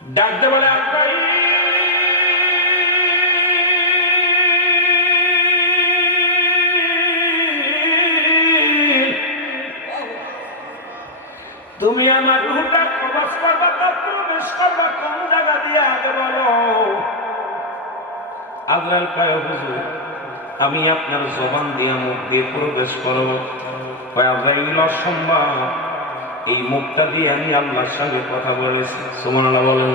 ডাকতে বলে আজরাইল, তুমি আমার রূহটা কবজ করবা, তার প্রবেশ করবা কোন জায়গা দিয়ে আগে বলো। আজরাইল কয় হুজুর আমি আপনার জবান দিয়ে মুখ দিয়ে প্রবেশ করব। কয় আজরাইল অসম্ভব, এই মুখটা দিয়ে আমি আল্লাহর সঙ্গে কথা বলেছি। সুবহানাল্লাহ বলেন।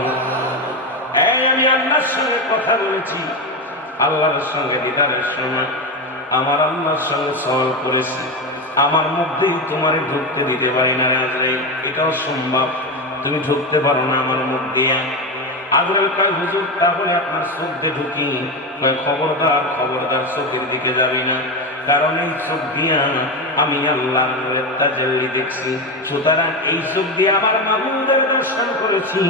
এই আমি আল্লাহর সঙ্গে কথা বলেছি, আল্লাহর সঙ্গে দিদারের সময় আমার আল্লাহর সঙ্গে সওয়াল করেছি, আমার মধ্যেই তোমারে ঢুকতে দিতে পারি না আজরাইল, এটাও সম্ভব, তুমি ঢুকতে পারো না আমার মুখ দিয়ে। আজরাইল কয় হুজুর তাহলে আপনার চোখ দিয়ে ঢুকি। কয় খবরদার খবরদার চোখের দিকে যাবি না, কারণ এই চোখ দিয়া আমি আল্লাহর নূরের তাজাল্লি দেখছি। সুতরাং এই চোখ দিয়ে আমার মাবুদের দর্শন করেছি,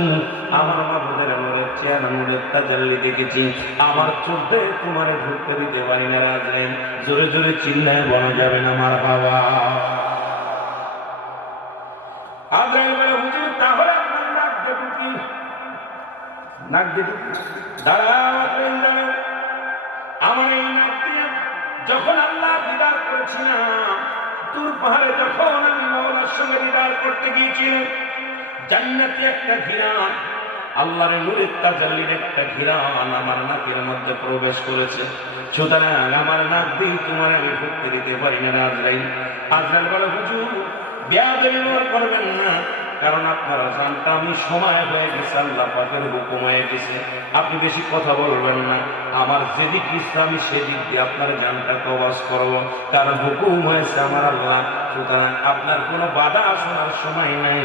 আমার মাবুদের নূরের চেহারা নূরের তাজাল্লি দেখেছি, আমার চোখ দিয়ে তোমারে ঢুকতে দিতে পারি না আজরাইল। জোরে জোরে চিল্লায় বলা যাবে না মারহাবা। আজরাইল বলে হুজুর তাহলে আপনার নাক দিয়ে ঢুকি। নাক দিয়ে ঢুকি, দাঁড়াও আজরাইল দাঁড়াও, আমার এই নাক দিয়ে যখন আল্লাহ দিদার করেছিলাম, দূর পাহাড়ে যখন আমি মাওলার সঙ্গে দিদার করতে গিয়েছিলাম, জান্নাতি একটা ঘিরান, আল্লাহর নূরের তাজাল্লির একটা ঘিরান আমার নাকের মধ্যে প্রবেশ করেছে। সুতরাং আমার নাক দিয়ে তোমার আমি ঢুকতে দিতে পারি না আজরাইল। আজরাইল বলে হুজুর বেয়াদবি করবেন না, কারণ আপনারা জানতে আমি সময় হয়ে গেছে, আল্লাহ পাকের হুকুম হয়ে গেছে, আপনি বেশি কথা বলবেন না, আমার যেদিক ইচ্ছা আমি সেদিক দিয়ে আপনার জানটা কবজ করবো, তার হুকুম হয়েছে আমার আল্লাহ। সুতরাং আপনার কোনো বাধা শোনার সময় নাই।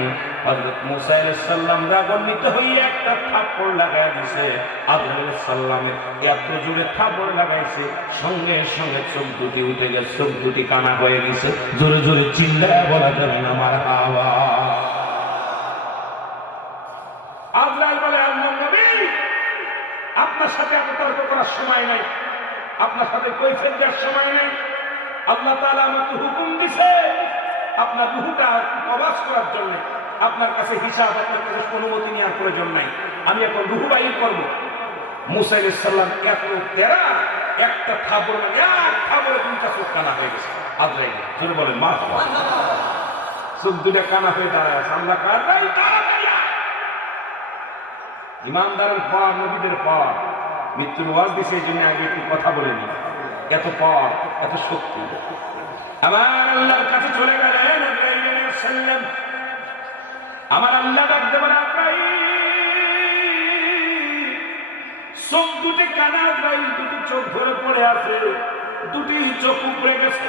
হযরত মুসা আলাইহিস সালাম রাগান্বিত হয়ে একটা থাপ্পড় লাগায় দিয়েছে। আজরাইল আলাইহিস সালামের এত জোরে থাপ্পড় লাগাইছে, সঙ্গে সঙ্গে চোখ দুটি উঠে গেছে, চোখ দুটি কানা হয়ে গেছে। জোরে জোরে চিল্লায় বলা যাবে না মারহাবা। আজরাইল বলে আল্লাহর নবী আপনার সাথে এত তর্ক করার সময় নাই, আপনার সাথে কৈফিয়ত দেওয়ার সময় নাই। আল্লাহ তাআলা আমাকে হুকুম দিয়েছে আপনার রূহটা কবজ করার জন্য, আপনার কাছে হিসাব, আপনার কাছে অনুমতি নেওয়ার প্রয়োজন নাই, আমি এখন রূহ বাইর করবো। মুসা আলাইহিস সালাম এত তেরা, একটা থাপড় লাগে, এক থাপড়ে দুইটা চোখ কানা হয়ে গেছে। আজরাইল জোরে বলেন মারহাবা। চোখ দুটা কানা হয়ে দাঁড়ায় আছে। আল্লাহ কাটাই ইমানদারের পর, নবীদের পর মৃত্যুর ওয়াজ দিছে, এই জন্য আগে একটু কথা বলে নি। এত পর, এত শক্তি আমার আল্লাহর কাছে চলে গেলেন আজরাইল আলাইহিস সালাম। আমার আল্লাহ ডাকতে বলে আজরাইল, চোখ দুটি কানা, আজরাইল দুটি চোখ ধরে পড়ে আছে, দুটি চোখ উপড়ে গেছে।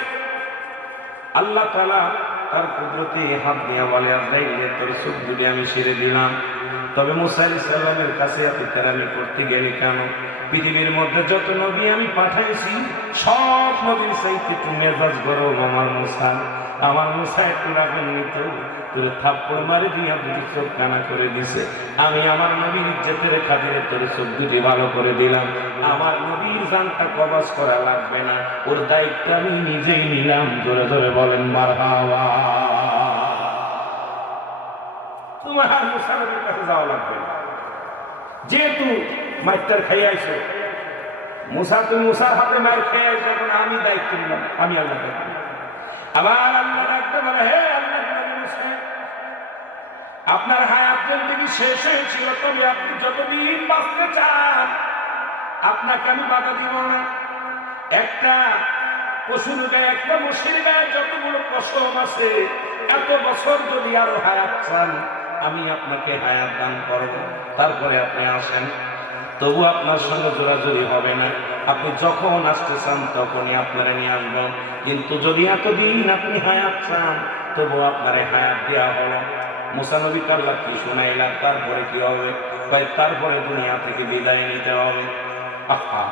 আল্লাহ তাআলা তার কুদরতে হাত দিয়ে বলে আজরাইল তোর চোখ দুটি আমি ছেড়ে দিলাম। তবে মুসা আলাইহিস সালামের কাছে এত তেরামি করতে গেলে কেন? পৃথিবীর মধ্যে যত নবী আমি পাঠাইছি সব নবীর চাইতে একটু মেজাজ গরম আমার মুসা। আমার মুসা একটু রাগান্বিত, তোর থাপ্পড় মারে দিয়া দুটি চোখ কানা করে দিছে। আমি আমার নবীর ইজ্জতের খাতিরে তোর চোখ দুটি ভালো করে দিলাম। আমার নবীর জানটা কবজ করা লাগবে না, ওর দায়িত্ব আমি নিজেই নিলাম। জোরে জোরে বলেন মারহাবা। তোমার মুসা নবীর কাছে যাওয়া লাগবে না, যেহেতু মাইটার খাইয়ে আইছো মুসা, তুমি মুসার হাতে মায়ের খেয়ে আইছো, এখন আমি দায়িত্ব নিলাম, আমি আল্লাহ দায়িত্ব। আবার আল্লাহ রাখতে বলে হে আল্লাহ নবী মুসা, আপনার হায়াত জিন্দেগি শেষ হয়েছিল, তবে আপনি যতদিন বাঁচতে চান আপনাকে আমি বাধা দিব না। একটা পশুর গায়ে, একটা মশির গায়ে যতগুলো পশম আছে, এত বছর যদি আরো হায়াত চান আমি আপনাকে হায়াত দান করব। তারপরে আপনি আসেন, তবু আপনার সঙ্গে জোরাজুরি হবে না, আপনি যখন আসতে চান তখনই আপনারা নিয়ে আসবেন। কিন্তু যদি এতদিন আপনি হায়াত চান তবু আপনার হায়াত দেওয়া হলো। মুসা নবী আল্লাহ কি শোনাইলাম, তারপরে কি হবে? তারপরে দুনিয়া থেকে বিদায় নিতে হবে। আহা,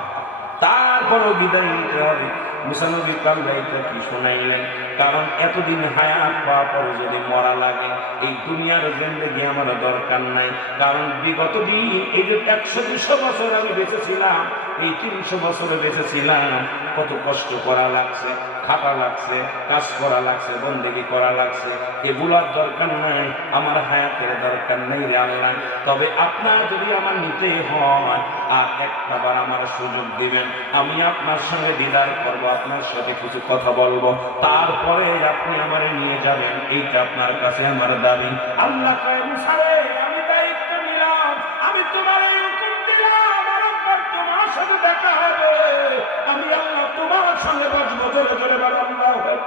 তারপরও বিদায় নিতে হবে। মুসা নবী আল্লাহ কি শোনাইলেন? কারণ এতদিন হায়াত পাওয়ার পরে যদি মরা লাগে, এই দুনিয়ার জিন্দেগি আমার দরকার নাই। কারণ বিগত দিন এই যে 100-200 বছর আমি বেঁচেছিলাম, এই 300 বছরে বেঁচেছিলাম, কত কষ্ট করা লাগছে, খাটা লাগছে, কাজ করা লাগছে, বন্দেগী করা লাগছে, এগুলোর দরকার নাই, আমার হায়াতের দরকার নেই রে আল্লাহ। তবে আপনার যদি আমার নিতে হয় আর একটাবার আমার সুযোগ দিবেন, আমি আপনার সঙ্গে দিদার করব, আপনার সাথে কিছু কথা বলবো, তারপরে আপনি আমার নিয়ে যাবেন, এইটা আপনার কাছে আমার দাবি। আল্লাহ কয় মুসা রে, আমি দায়িত্ব নিলাম, আমি তোমার এই হুকুম দিলাম, আমার তোমার সাথে দেখা হবে, আমি আল্লাহ তোমার সঙ্গে বসবো। জোরে জোরে বলো আল্লাহু আকবার।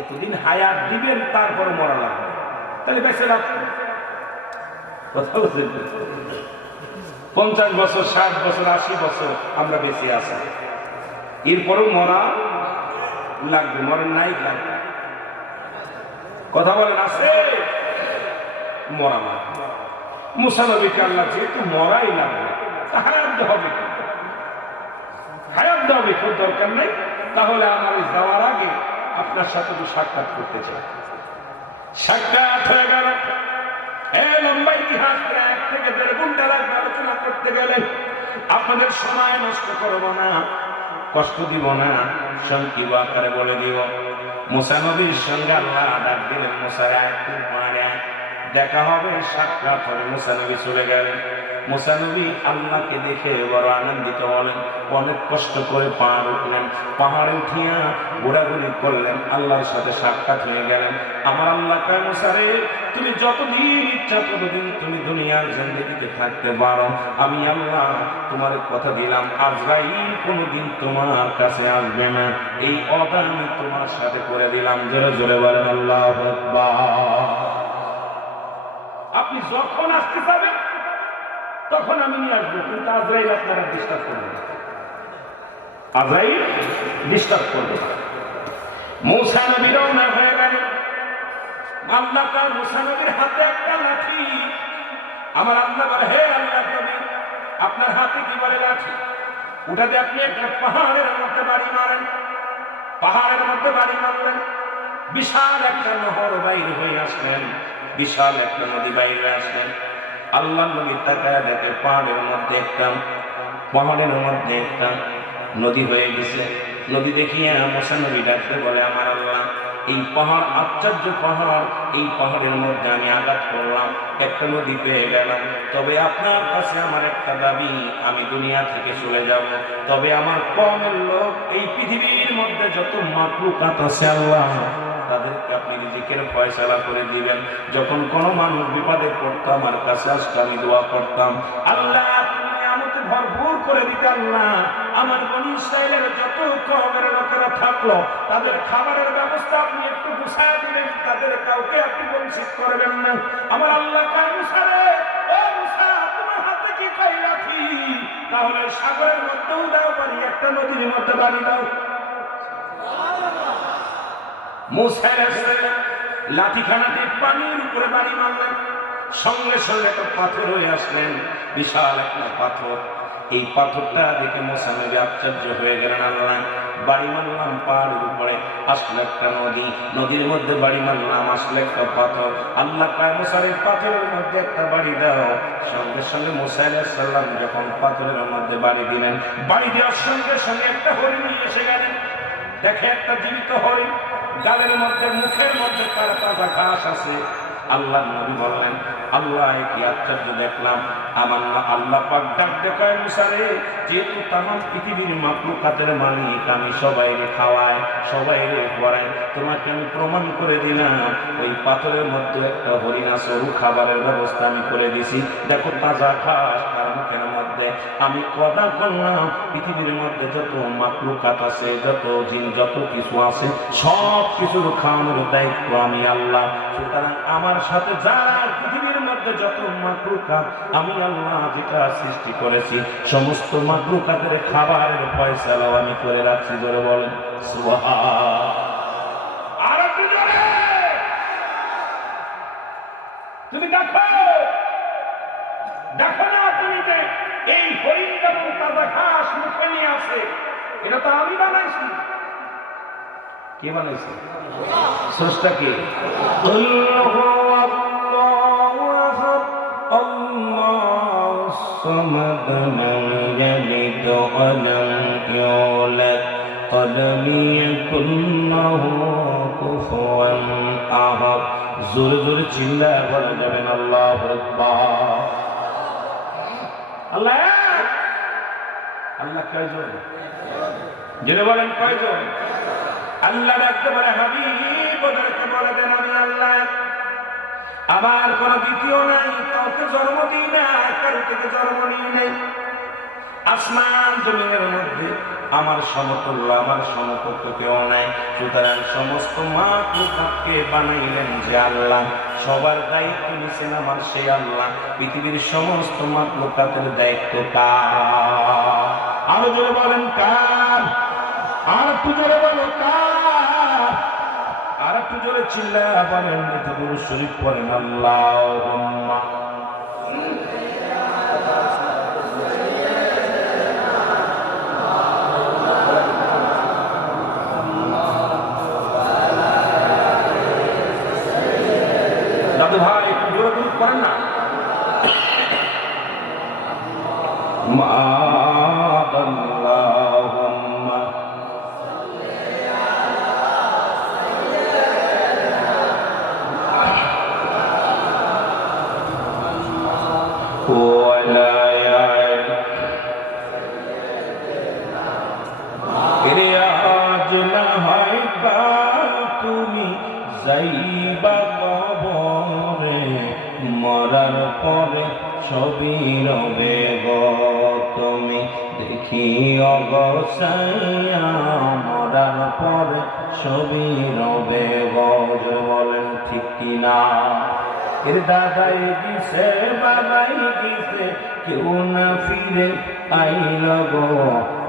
এতদিন হায়াত দিবেন, তারপরে মরা লাগবে, তাহলে বেঁচে রাখবেন। কথা বলছেন? 50 বছর, 60 বছর, 80 বছর আমরা বেঁচে আছি, এরপরও মরা লাগবে, মরেন নাই লাগবে। কথা বলেন, আছে মরা লাগবে। মুসা নবীকে আল্লাহ যেহেতু মরাই লাগবে, হায়াত দেওয়া হবে, হায়াত দেওয়া হবে, খুব দরকার নেই। তাহলে আমার যাওয়ার আগে আপনার সাথে একটু সাক্ষাৎ করতে চাই। সাক্ষাৎ হয়ে গেল, লম্বা ইতিহাস, 1 থেকে 1.5 ঘন্টা লাগবে আলোচনা করতে গেলে। আপনাদের সময় নষ্ট করবো না, কষ্ট দিব না, সংক্ষিপ্ত আকারে বলে দিব। মুসা নবীর সঙ্গে আল্লাহ ডাক দিলেন, মুসা একটু পরে দেখা হবে, সাক্ষাৎ হবে। মুসা নবী চলে গেলেন। মুসা নবী আল্লাহকে দেখে বড় আনন্দিত হলেন, অনেক কষ্ট করে পাহাড় উঠলেন, পাহাড়ে উঠিয়া ঘোরাঘুরি করলেন, আল্লাহর সাথে সাক্ষাৎ হয়ে গেলেন। আমার আল্লাহ কয়, মুসা রে, তুমি যতদিন ইচ্ছা ততদিন তুমি দুনিয়ার জিন্দেগিতে থাকতে পারো, আমি আল্লাহ তোমার কথা দিলাম, আজরাইল কোনোদিন তোমার কাছে আসবে না, এই ওয়াদা আমি তোমার সাথে করে দিলাম। জোরে জোরে বলেন আল্লাহু আকবার। আপনি যখন আসতে যাবেন তখন আমি নিয়ে আসবো, কিন্তু আজরাইল আপনারা ডিস্টার্ব করবেন, আজরাইল ডিস্টার্ব করবে। মুসা নবী রওনা হয়ে গেলেন। আল্লাহ তার মুসা নবীর হাতে একটা লাঠি। আমার আল্লাহ বলে, হে আল্লাহ নবী, আপনার হাতে কি বলে লাঠি? ওটাতে আপনি একটা পাহাড়ের মধ্যে বাড়ি মারেন। পাহাড়ের মধ্যে বাড়ি মারলেন, বিশাল একটা নহর বাইরে হয়ে আসলেন, বিশাল একটা নদী বাইরে আসলেন। আল্লাহ নবী তাকায় দেখে পাহাড়ের মধ্যে একটা নদী হয়ে গেছে। নদী দেখিয়ে মুসা নবী ডাকতে বলে, আমার আল্লাহ, এই পাহাড় আশ্চর্য পাহাড়, এই পাহাড়ের মধ্যে আমি আঘাত করলাম, একটা নদী পেয়ে গেলাম। তবে আপনার কাছে আমার একটা দাবি, আমি দুনিয়া থেকে চলে যাব, তবে আমার কওমের লোক, এই পৃথিবীর মধ্যে যত মাখলুকাত আছে আল্লাহ, তাদেরকে আপনি রিজিকের ফয়সালা করে দিবেন। যখন কোনো মানুষ বিপদে পড়তো আমার কাছে আসতো, আমি দোয়া করতাম, আল্লাহ আপনি নিয়ামতে ভরপুর করে দিতেন না। আমার বনি ইসরাইলের যত কওমের লোকেরা থাকলো, তাদের খাবারের ব্যবস্থা আপনি একটু গুছায় দিবেন, তাদের কাউকে আপনি বঞ্চিত করবেন না। আমার আল্লাহ কয়, মুসা রে, ও মুসা, তোমার হাতে কি কয় লাঠি? তাহলে সাগরের মধ্যেও দাও বাড়ি, একটা নদীর মধ্যে বাড়ি দাও। মুসা লাঠিখানাটি পানির উপরে বাড়ি মারলেন, সঙ্গে সঙ্গে একটা পাথর হয়ে আসলেন, বিশাল একটা পাথর। এই পাথরটা দেখে মুসা নবী আশ্চর্য হয়ে গেলেন, আল্লাহ, বাড়ি মারলাম পাহাড়ের উপরে, আসলে একটা নদী, নদীর মধ্যে বাড়ি মারলাম, আসলে একটা পাথর। আল্লাহ কয়, মুসা এই পাথরের মধ্যে একটা বাড়ি দাও। সঙ্গে সঙ্গে মুসা আলাইহিস সালাম যখন পাথরের মধ্যে বাড়ি দিলেন, বাড়ি দেওয়ার সঙ্গে সঙ্গে একটা হরিণ নিয়ে এসে গেলেন। দেখে একটা জীবিত হরিণ, গালের মধ্যে, মুখের মধ্যে তার তাজা ঘাস আছে। আল্লাহ নবী বললেন, আল্লাহ কি আশ্চর্য দেখলাম। আমার আল্লাহ পাক ডাক দেখায়, মুসা রে, যেহেতু তামাম পৃথিবীর মাখলুকাতের মালিক, আমি সবাইরে খাওয়াই, সবাইরে পড়াই, তোমাকে আমি প্রমাণ করে দিলাম, ওই পাথরের মধ্যে একটা হরিণ আছে, খাবারের ব্যবস্থা আমি করে দিছি। দেখো তাজা ঘাস তার মুখের মধ্যে। আমি কথা বললাম, পৃথিবীর মধ্যে যত মাখলুকাত আছে, যত জিন, যত কিছু আছে, সব কিছুর খাওয়ানোর দায়িত্ব আমি আল্লাহ। সুতরাং আমার সাথে যারা পৃথিবীর মধ্যে যত মাখলুকাত আমি আল্লাহ যেটা সৃষ্টি করেছি, সমস্ত মাখলুকাতের খাবারের ফয়সালাও আমি করে রাখছি। ধরে বলেন সুবহান। আর একটু জোরে। তুমি দেখো, দেখো না তুমি যে এই হরিণ যেমন তাজা ঘাস মুখে নিয়ে আসে, এটা তো আমি বানাইছি। কে বানাইছে? স্রষ্টা কে? আল্লাহু আল্লাহু আহাদ, আল্লাহুস সামাদ, লাম ইয়ালিদ ওয়া লাম ইউলাদ। ولم يكن له كفوا أحد জোরে জোরে চিল্লায় বলা যাবেন আল্লাহু আকবার। আল্লাহ এক। আল্লাহ কয়জন? জেনে বলেন কয়জন? আল্লাহ ডাকতে বলে হাবিব ওদেরকে বলে দেন আমি আল্লাহ, আমার কোনো দ্বিতীয় নাই, কাউকে জন্ম দিই না, কারো থেকে জন্ম নিই নাই। আসমান জমিনের মধ্যে আমার সমতুল্য, আমার সমকক্ষ কেউ নাই। সুতরাং সমস্ত মাখলুকাতকে বানাইলেন যে আল্লাহ, সবার দায়িত্ব নিছেন আমার সেই আল্লাহ। পৃথিবীর সমস্ত মাখলুকাতের দায়িত্ব কার? আরো জোরে বলেন কার? আর একটু জোরে বলো কার? আর একটু জোরে চিল্লা বলেন, দুরূদ শরীফ পড়েন আল্লাহুম্মা ভাই একটু জোরে দুরূদ পড়েন না। আল্লাহুম্মা ওয়ালা না হয় তুমি যাইবা কবরে, মরার পরে ছবি রবে গো তুমি দেখি অগসাইয়া, মরার পরে ছবি রবে গো। বলেন ঠিক কিনা? এর দাদাই দিছে বাবাই দিছে, কেউ না ফিরে আইল গো,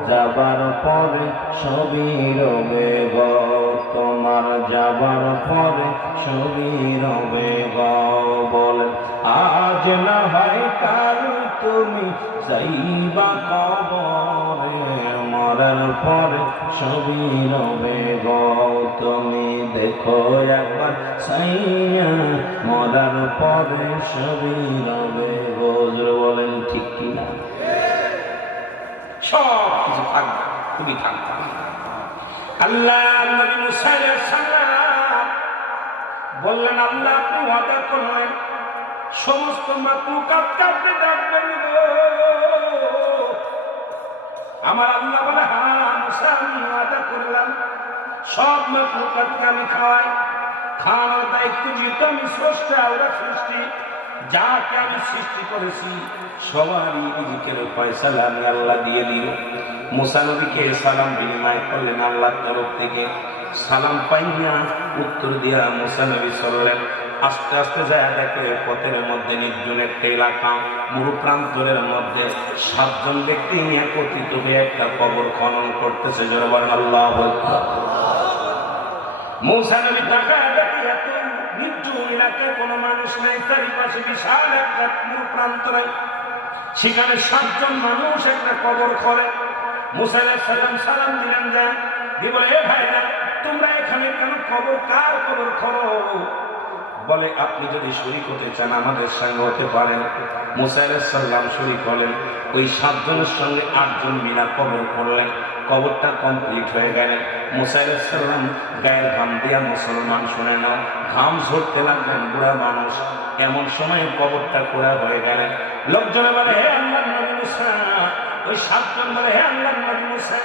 যাবার পরে ছবি রবে গো তোমার, যাবার পরে ছবি রবে গো। বলেন আজ না হয় কাল তুমি যাইবা কবরে, মরার পরে ছবি রবে গো তুমি দেখো একবার সাইয়া, মরার পরে ছবি রবে গো। বলেন ঠিক কিনা? সব কিছু থাকবে, তুমি থাকবে। আল্লাহ নবী মুসা আলাইহিস সালাম বললেন আল্লাহ আপনি ওয়াদা করলেন সমস্ত মাখলুকাত কাটতে ডাকবেন গো। আমার আল্লাহ বলে হ্যাঁ মুসা আমি ওয়াদা করলাম সব মাখলুকাতকে আমি খাওয়াই। খাওয়ানোর দায়িত্ব যেহেতু আমি স্রষ্টা, ওরা সৃষ্টি, যাকে আমি সৃষ্টি করেছি সবারই রিজিকের ফয়সালা আমি আল্লাহ দিয়ে দিও। মুসা নবীকে সালাম বিনিময় করলেন আল্লাহর তরফ থেকে। সালাম পাইয়া উত্তর দিয়া মুসা নবী চললেন। আস্তে আস্তে যায় দেখে পথের মধ্যে নির্জন একটা এলাকা, মরু প্রান্তরের মধ্যে 7 জন ব্যক্তি নিয়ে একত্রিত হয়ে একটা কবর খনন করতেছে। জোরে বলেন আল্লাহু আকবার। মুসা নবী তাকায় দেখে এত নির্জন এলাকায় কোনো মানুষ নাই, চারিপাশে বিশাল একটা মরু প্রান্তরে, সেখানে 7 জন মানুষ একটা কবর খোলে। মুসা আলাইহিস সালাম সালাম দিলেন, যায় দিয়ে বলে এ ভাইরা তোমরা এখানে কেন কবর, কার কবর খোলো? বলে আপনি যদি শরীক হতে চান আমাদের সঙ্গে হতে পারেন। মুসা আলাইহিস সালাম শরীক হলেন। ওই 7 জনের সঙ্গে 8 জন মিলা কবর করলেন। কবরটা কমপ্লিট হয়ে গেলেন। মুসা আলাইহিস সালাম গায়ের ঘাম দিয়া মুসলমান শুনে নাও ঘাম ঝরতে লাগলেন, বুড়া মানুষ। এমন সময় কবরটা পুরা হয়ে গেলেন। লোকজনে বলে হে আল্লাহর নবী মুসা, ওই 7 জন বলে হে আল্লাহর নবী মুসা,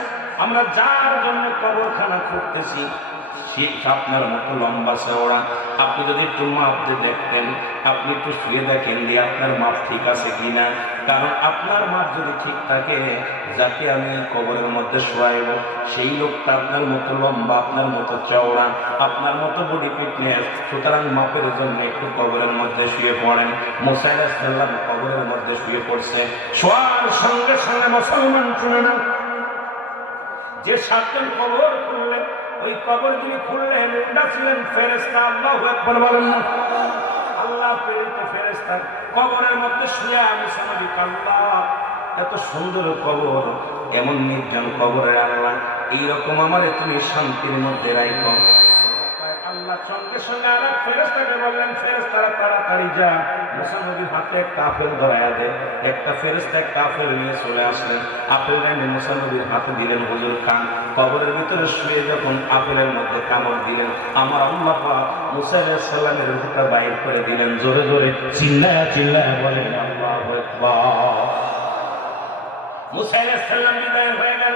আমরা যার জন্য কবরখানা খুঁড়তেছি সে আপনার মতো লম্বা চওড়া, আপনি যদি একটু মাপ দিয়ে দেখতেন, আপনি একটু শুয়ে দেখেন দিয়ে আপনার মাপ ঠিক আছে কিনা। কারণ আপনার মাপ যদি ঠিক থাকে, যাকে আমি কবরের মধ্যে শোয়াইব সেই লোকটা আপনার মতো লম্বা, আপনার মতো চওড়া, আপনার মতো বডি ফিটনেস। সুতরাং মাপের জন্য একটু কবরের মধ্যে শুয়ে পড়েন। মুসা আলাইহিস সালাম কবরের মধ্যে শুয়ে পড়ছে। শোয়ার সঙ্গে সঙ্গে মুসলমান শুনে না যে 7 জন কবর খুললেন, ওই কবর যিনি খুললেন ওটা ছিলেন ফেরেশতা। আল্লাহু আকবার বলেন না। আল্লাহ প্রেরিত ফেরেশতা কবরের মধ্যে শুয়ে মুসা নবী আল্লাহ এত সুন্দর কবর, এমন নির্জন কবরের আল্লাহ এইরকম আমারে তুমি শান্তির মধ্যে রাখো। আল্লাহ সঙ্গে সঙ্গে আর এক ফেরেশতাকে বললেন, ফেরেশতারা তাড়াতাড়ি যা মুসা নবীর হাতে একটা আপেল ধরায়া দে। একটা ফেরেশতা একটা আপেল নিয়ে চলে আসলেন, আপেল এনে মুসা নবীর হাতে দিলেন, হুজুর খান। কবরের ভিতরে শুয়ে যখন আপেলের মধ্যে কামড় দিলেন, আমার আল্লাহ পাক মুসা আলাইহিস সালামের রূহটা বাইর করে দিলেন। জোরে জোরে চিল্লায়া চিল্লায়া বলেন আল্লাহু আকবার। মুসা আলাইহিস সালাম বিদায় হয়ে গেল,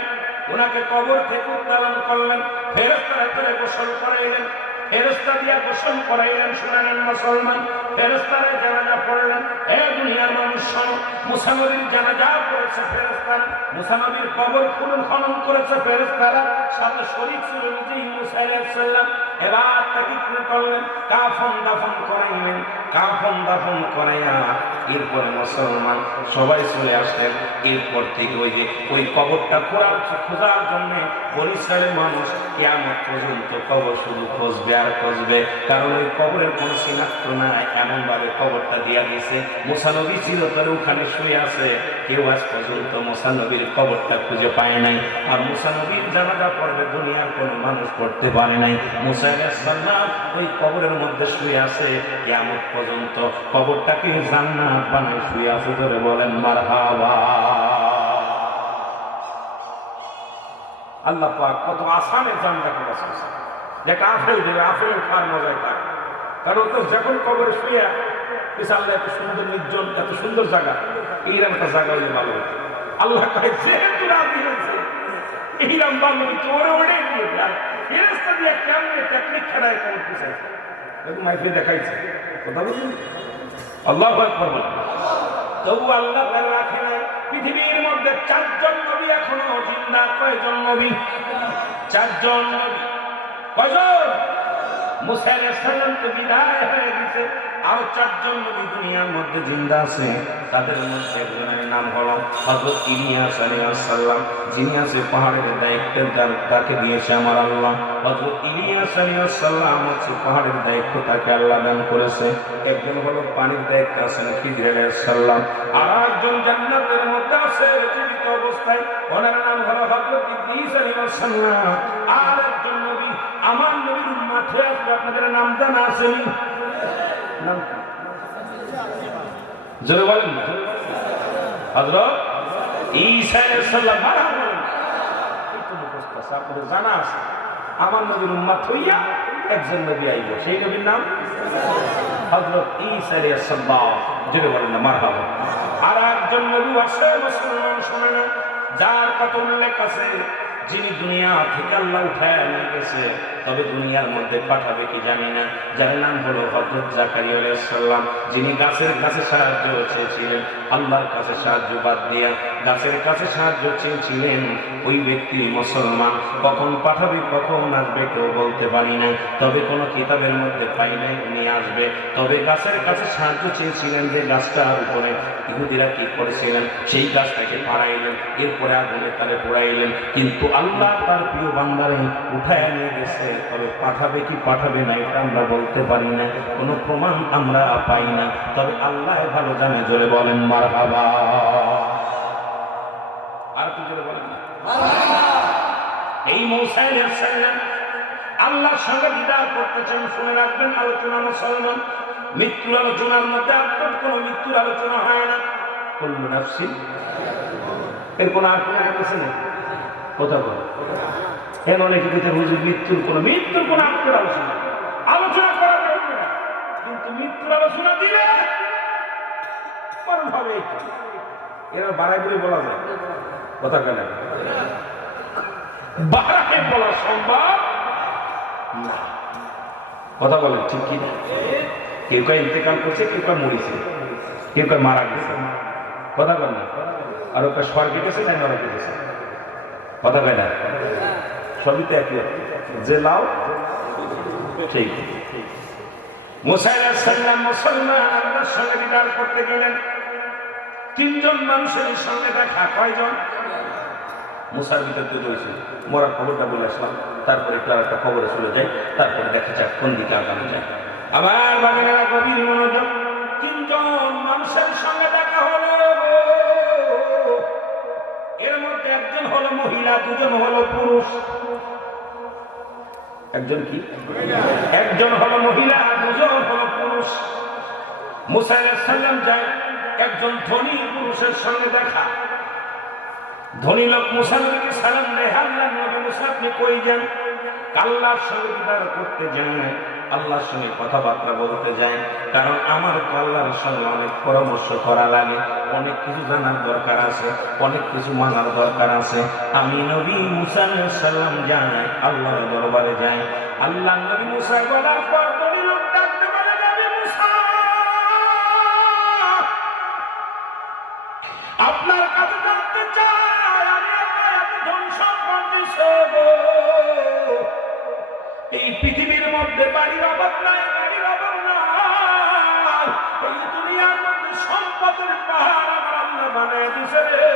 ওনাকে কবর থেকে উত্তোলন করলেন, ফেরেশতারা তারে গোসল করাইলেন, ফেরেশতা দিয়া গোসল করাইলেন। শুনালেন মুসলমান, ফেরেশতারা জানাজা পড়লেন। এ দুনিয়ার মানুষ শোনো, মুসা নবীর জানাজা পড়েছে ফেরেশতারা, মুসা নবীর কবর খনন করেছে ফেরেশতারা, সাথে শরীক ছিল নিজেই মুসা আলাইহিস সালাম। এবার তাকে কি করলেন? কাফন দাফন করাইলেন। কাফন দাফন করাইয়া এরপরে মুসলমান সবাই চলে আসলেন। এরপর থেকে ওই কবরটা খোঁজার জন্য বনী ইসরাইলের মানুষ কিয়ামত পর্যন্ত কবর শুধু খুঁজবে আর খুঁজবে, কারণ ওই কবরের কোনো চিনাক্ত নাই। এমন ভাবে কবরটা দিয়া দিয়েছে, মুসা নবী চিরতরে ওখানে শুয়ে আছে, কেউ আজ পর্যন্ত মুসা নবীর কবরটা খুঁজে পায় নাই। আর মুসা নবীর জানাজা পড়বে দুনিয়ার কোনো মানুষ পড়তে পারে নাই। মুসা আলাইহিস সালাম ওই কবরের মধ্যে শুয়ে আছে কিয়ামত পর্যন্ত, কবরটাকে জান্নাত বানায় শুয়ে আছে। ধরে বলেন মারহাবা। আল্লাহ পাক কত আসামে জানলা করেছে, যেটা আপেল দেবে, আপেল খাওয়ার মজায় থাকে। কারণ তো যখন কবরে শুয়ে আল্লাহ এত সুন্দর নির্জন, এত সুন্দর জায়গা, এইরকম একটা জায়গা হইলে ভালো হতো। আল্লাহ কয় যেহেতু রাজি হয়েছে এইরকম ভালো হতো, ওরে ওরে আর ফেরেশতা দিয়ে কেমনে টেকনিক খেলায় কবর পিছাইছে, এরকম মাইকে দেখাইছে। কথা বলছেন আল্লাহু আকবার বলেন। তবু আল্লাহ তাআলা রাখে নাই। পৃথিবীর মধ্যে 4 জন নবী এখনো জিন্দা। কয়জন নবী? 4 জন নবী। কয়জন? মুসা আলাইহিস সালাম তো বিদায় হয়ে গেছে, আরো 4 জন নবী দুনিয়ার মধ্যে জিন্দা আছে। তাদের মধ্যে একজনের নাম হলো হযরত ইলিয়াস আলাইহিস সালাম, যিনি আছে পাহাড়ের দায়িত্ব তাকে দিয়েছে আমার আল্লাহ। হযরত ইলিয়াস আলাইহিস সালাম হচ্ছে পাহাড়ের দায়িত্ব তাকে আল্লাহ দান করেছে। একজন হলো পানির দায়িত্ব আছেন খিদর আলাইহিস সালাম, আর একজন জান্নাতের মধ্যে আছে জীবিত অবস্থায়, ওনার নাম হলো হযরত ইদ্রিস আলাইহিস সালাম। আর একজন নবী আমার নবীর উম্মত হয়ে আসবে, আপনাদের নাম জানা আছে? নাম জোরে বলেন না। হযরত ঈসা আলাইহিস সালাম। মারহাবা। এই তো মুখস্থ আছে, আপনাদের জানা আছে। আমার নবীর উম্মত হইয়া একজন নবী আইব, সেই নবীর নাম হযরত ঈসা আলাইহিস সালাম। জোরে বলেন না মারহাবা। আর একজন নবী আছে মুসলমান শুনে না, যার কত উল্লেখ আছে, যিনি দুনিয়া থেকে আল্লাহ উঠায় নিয়ে গেছে, তবে দুনিয়ার মধ্যে পাঠাবে কি জানি না, যার নাম হলো হযরত জাকারিয়া আলাইহিস সালাম, যিনি গাছের কাছে সাহায্য চেয়েছিলেন, আল্লাহর কাছে সাহায্য বাদ দিয়া গাছের কাছে সাহায্য চেয়েছিলেন। ওই ব্যক্তি মুসলমান, কখন পাঠাবে কখন আসবে কেউ বলতে পারি না, তবে কোনো কিতাবের মধ্যে পাই নাই উনি আসবে। তবে গাছের কাছে সাহায্য চেয়েছিলেন, যে গাছটার উপরে ইহুদিরা কি করেছিলেন, সেই গাছটাকে ফাড়াইলেন, এরপরে আগুনে তারে পোড়াইলেন। কিন্তু আল্লাহ তার প্রিয় বান্দারে উঠায় নিয়ে গেছে, তবে পাঠাবে কি পাঠাবে না এটা আমরা বলতে পারি না, কোনো প্রমাণ আমরা পাই না, তবে আল্লাহ ভালো জানে। জোরে বলেন মারহাবা। আর কি জোরে বলেন না। এই মূসা আলাইহিস সালাম আল্লাহর সঙ্গে বিদায় করতেছেন। শুনে রাখবেন আলোচনা মুসলমান, মৃত্যুর আলোচনার মধ্যে আপনার কোনো মৃত্যুর আলোচনা হয় না। কুল্লু নাফসিন, এর কোনো আলোচনা আছে না? কথা বলে কেন অনেকে দিতে হুজুর মৃত্যুর কোনো আপনার আলোচনা করা যাবে না, কিন্তু মৃত্যুর আলোচনা দিলে হবে এরা বাড়াই করে বলা যায়। কথা কেন বাড়াই বলা সম্ভব না। কথা বলেন ঠিক কি না? কেউ কেউ ইন্তেকাল করছে, কেউ কেউ মরেছে, কেউ কেউ মারা গেছে। কথা বলেন না। আর ওকে স্বর্গে গেছে তাই নরকে গেছে। কথা কয় না? সবই তো একই, যে লাও ঠিক। মুসা আলাইহিস সালাম মুসলমান আল্লাহর সঙ্গে দিদার করতে গেলেন। 3 জন মানুষের সঙ্গে দেখা। কয়জন? মুসার ভিতর তো রয়েছে, মরার খবরটা বলে আসলাম, তারপরে একটু আরেকটা খবরে চলে যাই, তারপরে দেখা যাক কোন দিকে আগানো যায়। আবার বাগানেরা গভীর মনোযোগ। 3 জন মানুষের সঙ্গে দেখা হলো। এর মধ্যে একজন হলো মহিলা, 2 জন হলো পুরুষ। একজন কি? একজন হলো মহিলা, দুজন হলো পুরুষ। মুসা আলাইহিস সালাম যায় একজন ধনী পুরুষের সঙ্গে দেখা। ধনী লোক মুসা নবীকে সালাম দেয়, আল্লাহর নবী মুসা আপনি কই যান? আল্লাহর সঙ্গে দিদার করতে যান, আল্লাহর সঙ্গে কথাবার্তা বলতে যাই, কারণ আমার তো আল্লাহর সঙ্গে অনেক পরামর্শ করা লাগে, অনেক কিছু জানার দরকার আছে, অনেক কিছু মানার দরকার আছে। আমি নবী মুসা আলাইহিস সালাম যাই, আল্লাহর দরবারে যাই। আল্লাহ নবী মুসা বলার পর ধনী লোক ডাকতে বলে, নবী মুসা আপনার কাছে জানতে চাই, আমি আল্লাহ এত ধন সম্পদ দিয়েছি, এই পৃথিবীর মধ্যে বাড়ির অভাব নাই, গাড়ির অভাব নাই, এই দুনিয়ার মধ্যে সম্পদের পাহাড় আমার আল্লাহ বানায় দিয়েছে রে।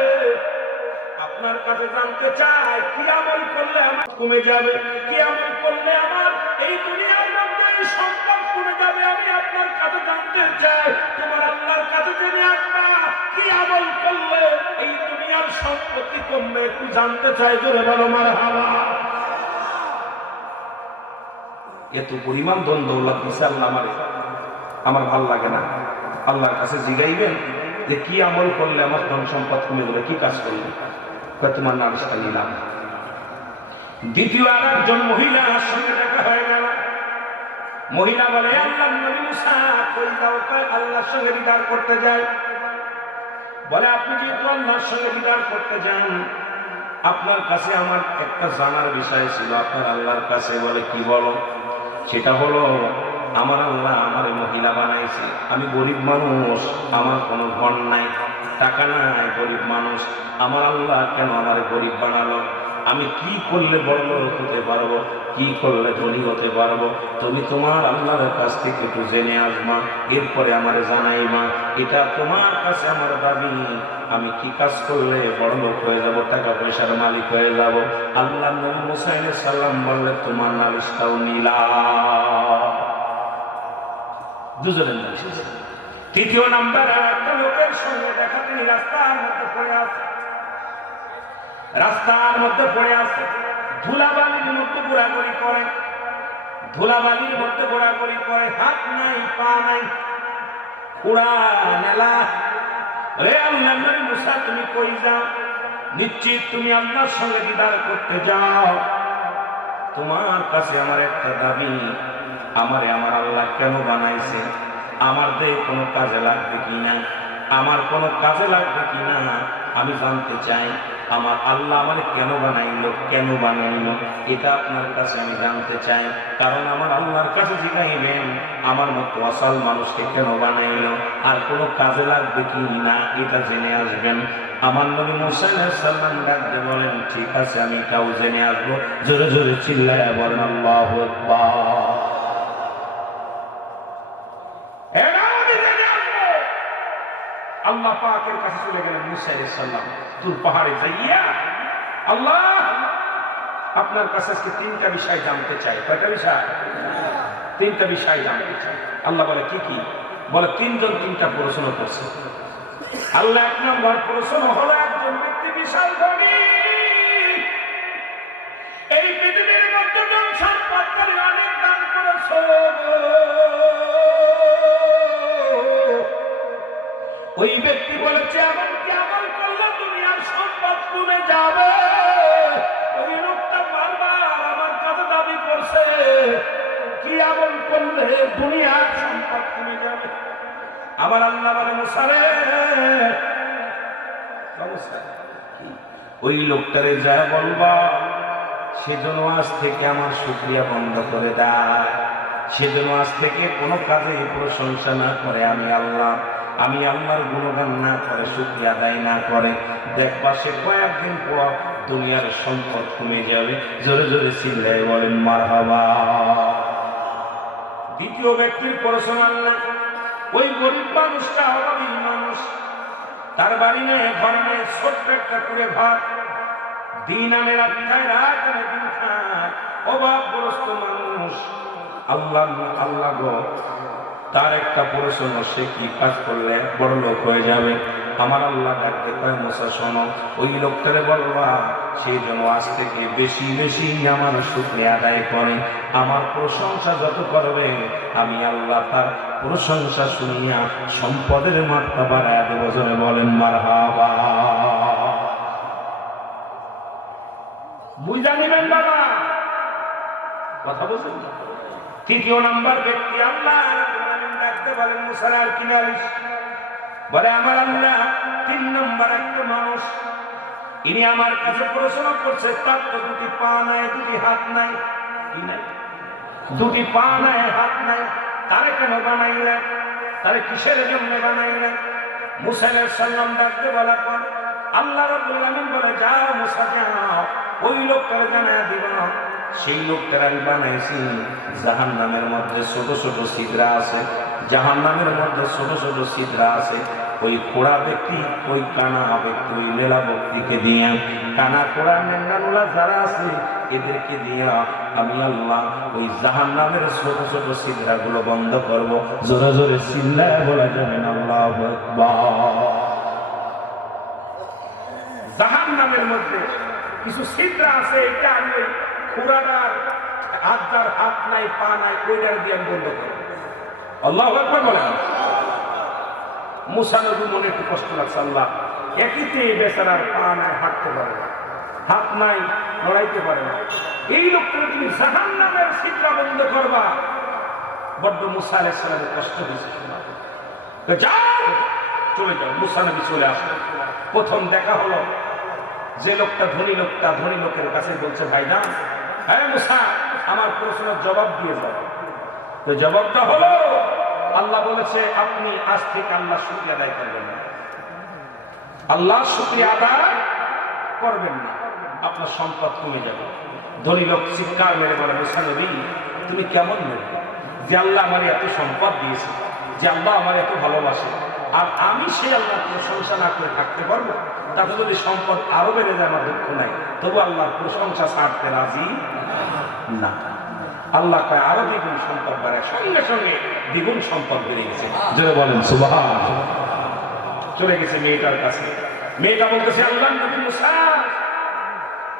আপনার কাছে জানতে চাই কি আমল করলে আমার কমে যাবে, কি আমল করলে আমার এই দুনিয়ার মধ্যে এই সম্পদ কমে যাবে, আমি আপনার কাছে জানতে চাই। তোমার আল্লাহর কাছে জেনে আসবা কি আমল করলে এই দুনিয়ার সম্পত্তি কমবে, একটু জানতে চাই। জোরে বলো মারহাবা। এত পরিমাণ ধন দৌলত দিছে আল্লাহ আমারে, আমার ভাল লাগে না। আল্লাহর কাছে জিগাইবেন যে কি আমল করলে আমার ধন সম্পদ কমে যাবে, কি কাজ করলে? তোমার নালিশটা নিলাম। দ্বিতীয় আর একজন মহিলার সঙ্গে দেখা হয়ে গেল। মহিলা বলে, আল্লাহর নবী মুসা কই যাও? আল্লাহর সঙ্গে দিদার করতে যাই। বলে, আপনি যেহেতু আল্লাহর সঙ্গে দিদার করতে যান, আপনার কাছে আমার একটা জানার বিষয় ছিল আপনার আল্লাহর কাছে। বলে, কি বলো? সেটা হলো, আমার আল্লাহ আমার মহিলা বানাইছে, আমি গরিব মানুষ, আমার কোনো ঘর নাই, টাকা নাই, গরিব মানুষ, আমার আল্লাহ কেন আমার গরিব বানালো? আমি কি করলে বড় লোক হতে পারবো, কি করলে ধনী হতে পারবো? তুমি তোমার আল্লাহর কাছ থেকে একটু জেনে আসবা, এরপরে আমার জানাইবা। এটা তোমার কাছে আমার দাবি, আমি কি কাজ করলে বড় লোক হয়ে যাব, টাকা পয়সার মালিক হয়ে যাব? আল্লাহ নবী মুসা আলাইহিস সালাম বললে, তোমার নালিশটাও নিলাম। দুজনের নালিশ। তৃতীয় নাম্বার, একটা লোকের সঙ্গে দেখা, তিনি রাস্তার মধ্যে পড়ে আছে, রাস্তার মধ্যে পড়ে আছে, ধুলাবালির মধ্যে ঘোরাঘুরি করে, ধুলাবালির মধ্যে ঘোরাঘুরি করে, হাত নাই, পা নাই, পুরা নেলা। রে আল্লাহর নবী মুসা, তুমি কই যাও? নিশ্চিত তুমি আল্লাহর সঙ্গে দিদার করতে যাও। তোমার কাছে আমার একটা দাবি, আমারে আমার আল্লাহ কেন বানাইছে, আমার দেহে কোনো কাজে লাগবে কিনা, আমার কোনো কাজে লাগবে কিনা আমি জানতে চাই। আমার আল্লাহ আমার কেন বানাইলো, কেন বানাইলো, এটা আপনার কাছে আমি জানতে চাই। কারণ আমার আল্লাহর কাছে জিজ্ঞাইবেন আমার মতো অসাল মানুষকে কেন বানাইলো, আর কোনো কাজে লাগবে কি না এটা জেনে আসবেন। আমার নবী মুসা আলাইহিস সালাম ডাকতে বলেন, ঠিক আছে, আমি তাও জেনে আসবো। জোরে জোরে চিল্লায়া বলেন আল্লাহু আকবার। আল্লাহ পাকের কাছে চলে গেলেন মুসা আলাইহিস সালাম, তুর পাহাড়ে যাইয়া, আল্লাহ আপনার কাছে আজকে তিনটা বিষয় জানতে চাই। কয়টা বিষয়? তিনটা বিষয় জানতে চাই। আল্লাহ বলে, কি কি? বলে, তিনজন তিনটা প্রশ্ন করছে। আল্লাহ এক নম্বর প্রশ্ন হলো, একজন ব্যক্তি বিশাল ধনী, এই পৃথিবীর মধ্যে জন সম্পদ করে অনেক দান করেছে, ওই ব্যক্তি বলেছে এমন কি আমল করলে দুনিয়ার সম্পদ কমে যাবে? ওই লোকটা বারবার আমার কাছে দাবি করছে, কি আমল করলে দুনিয়ার সম্পদ কমে যাবে? আবার আল্লাহ বলে, মুসা রে, ওই লোকটারে যা বলবা সেজন্য আজ থেকে আমার শুকরিয়া বন্ধ করে দেয়, সেজন্য আজ থেকে কোনো কাজে প্রশংসা না করে, আমি আল্লাহর গুণগান না করে, শুকরিয়া আদায় না করে, দেখবা সে কয়েকদিন পর দুনিয়ার সম্পদ কমে যাবে। জোরে জোরে চিল্লায় বলেন মারহাবা। দ্বিতীয় ব্যক্তির প্রশ্ন, আল্লাহ ওই গরিব মানুষটা অভাবী মানুষ, তার বাড়ি নেই, ঘর নেই, ছোট্ট একটা করে ঘর, দিন আনে রাত খায়, রাত আনে দিন খায়, অভাবগ্রস্ত মানুষ। আল্লাহ গো, তার একটা প্রশ্ন, সে কি কাজ করলে বড় লোক হয়ে যাবে? আমার আল্লাহ ডাকতে কয় মুসা শোনো, ওই লোকটারে বলবা সেই জন্য আজ থেকে বেশি বেশি আমার শুকরিয়া আদায় করে, আমার প্রশংসা যত করবে আমি আল্লাহ তার প্রশংসা শুনিয়া সম্পদের মাত্রা বাড়ায় দেব। জোরে বলেন মারহাবা। বুঝা নিবেন বাবা, কথা বলছেন। তৃতীয় নাম্বার ব্যক্তি আল্লাহ ডাকতে বলেন মুসা আর কি নালিশ বলে আমার আল্লাহ 3 নম্বর একটা মানুষ, ইনি আমার কাছে প্রশ্ন করছে তার তো 2টি পা নাই 2টি হাত নাই, কি নাই 2টি পা নাই হাত নাই, তারে কেন বানাইলেন, তারে কিসের জন্য বানাইলেন? মুসা আলাইহিস সালাম ডাকতে বলার পর আল্লাহ রাব্বুল আলামিন বলে যাও মুসা যাও, ওই লোকটারে জানায়া দিবা সেই লোকটার আমি বানাইছি জাহান্নামের মধ্যে ছোট ছোট ছিদ্রা আছে, জাহান্নামের মধ্যে ছোট ছোট ছিদ্রা আছে। ওই খোড়া ব্যক্তি, ওই কানা ব্যক্তি, ওই মেলা ব্যক্তিকে দিয়া, কানা খোড়া নেঙ্গানুলা যারা আছে এদেরকে দিয়া আমি আল্লাহ ওই জাহান্নামের ছোট ছোট ছিদ্রা গুলো বন্ধ করব। জোরে জোরে চিল্লায় বলা যাবেন আল্লাহু আকবার। জাহান্নামের মধ্যে কিছু ছিদ্রা আছে, এটা আমি ওই খোড়াটার হাত নাই পা নাই ওইটার দিয়ে আমি বন্ধ করব। আল্লাহু আকবার বলেন। মুসা নবীর মনে একটু কষ্ট লাগছে, আল্লাহ একইতে বেচারার পা নাই, হাঁটতে পারে না, হাত নাই, লড়াইতে পারে না, এই লোকটা তুমি জাহান্নামের ছিদ্রা বন্ধ করবা। বড্ড মুসা আলাইহিস সালামের কষ্ট হয়েছে, যাও চলে যাও। মুসা নবী চলে আসলো। প্রথম দেখা হলো যে লোকটা ধনী লোকটা ধনী লোকের কাছে বলছে ভাইজান, হ্যাঁ মুসা আমার প্রশ্নের জবাব দিয়ে যাও। তো জবাবটা হলো আল্লাহ বলেছে আপনি আজ থেকে আল্লাহ শুকরিয়া আদায় করবেন না, আল্লাহ শুকরিয়া আদায় করবেন না, আপনার সম্পদ কমে যাবে। ধনী লোক চিৎকার মেরে বলে মুসা নবী তুমি কেমন নেবে যে আল্লাহ আমার এত সম্পদ দিয়েছে, যে আল্লাহ আমার এত ভালোবাসে, আর আমি সেই আল্লাহর প্রশংসা না করে থাকতে পারবো? তাতে যদি সম্পদ আরো বেড়ে যায় আমার দুঃখ নাই, তবু আল্লাহর প্রশংসা ছাড়তে রাজি না। আল্লাহ কয় আরো দ্বিগুণ সম্পদ বাড়ে, সঙ্গে সঙ্গে দ্বিগুণ সম্পদ বেড়ে গেছে। জোরে বলেন সুবহানাল্লাহ। চলে গেছে মেয়েটার কাছে, মেয়েটা বলতেছে আল্লাহ নবী মুসা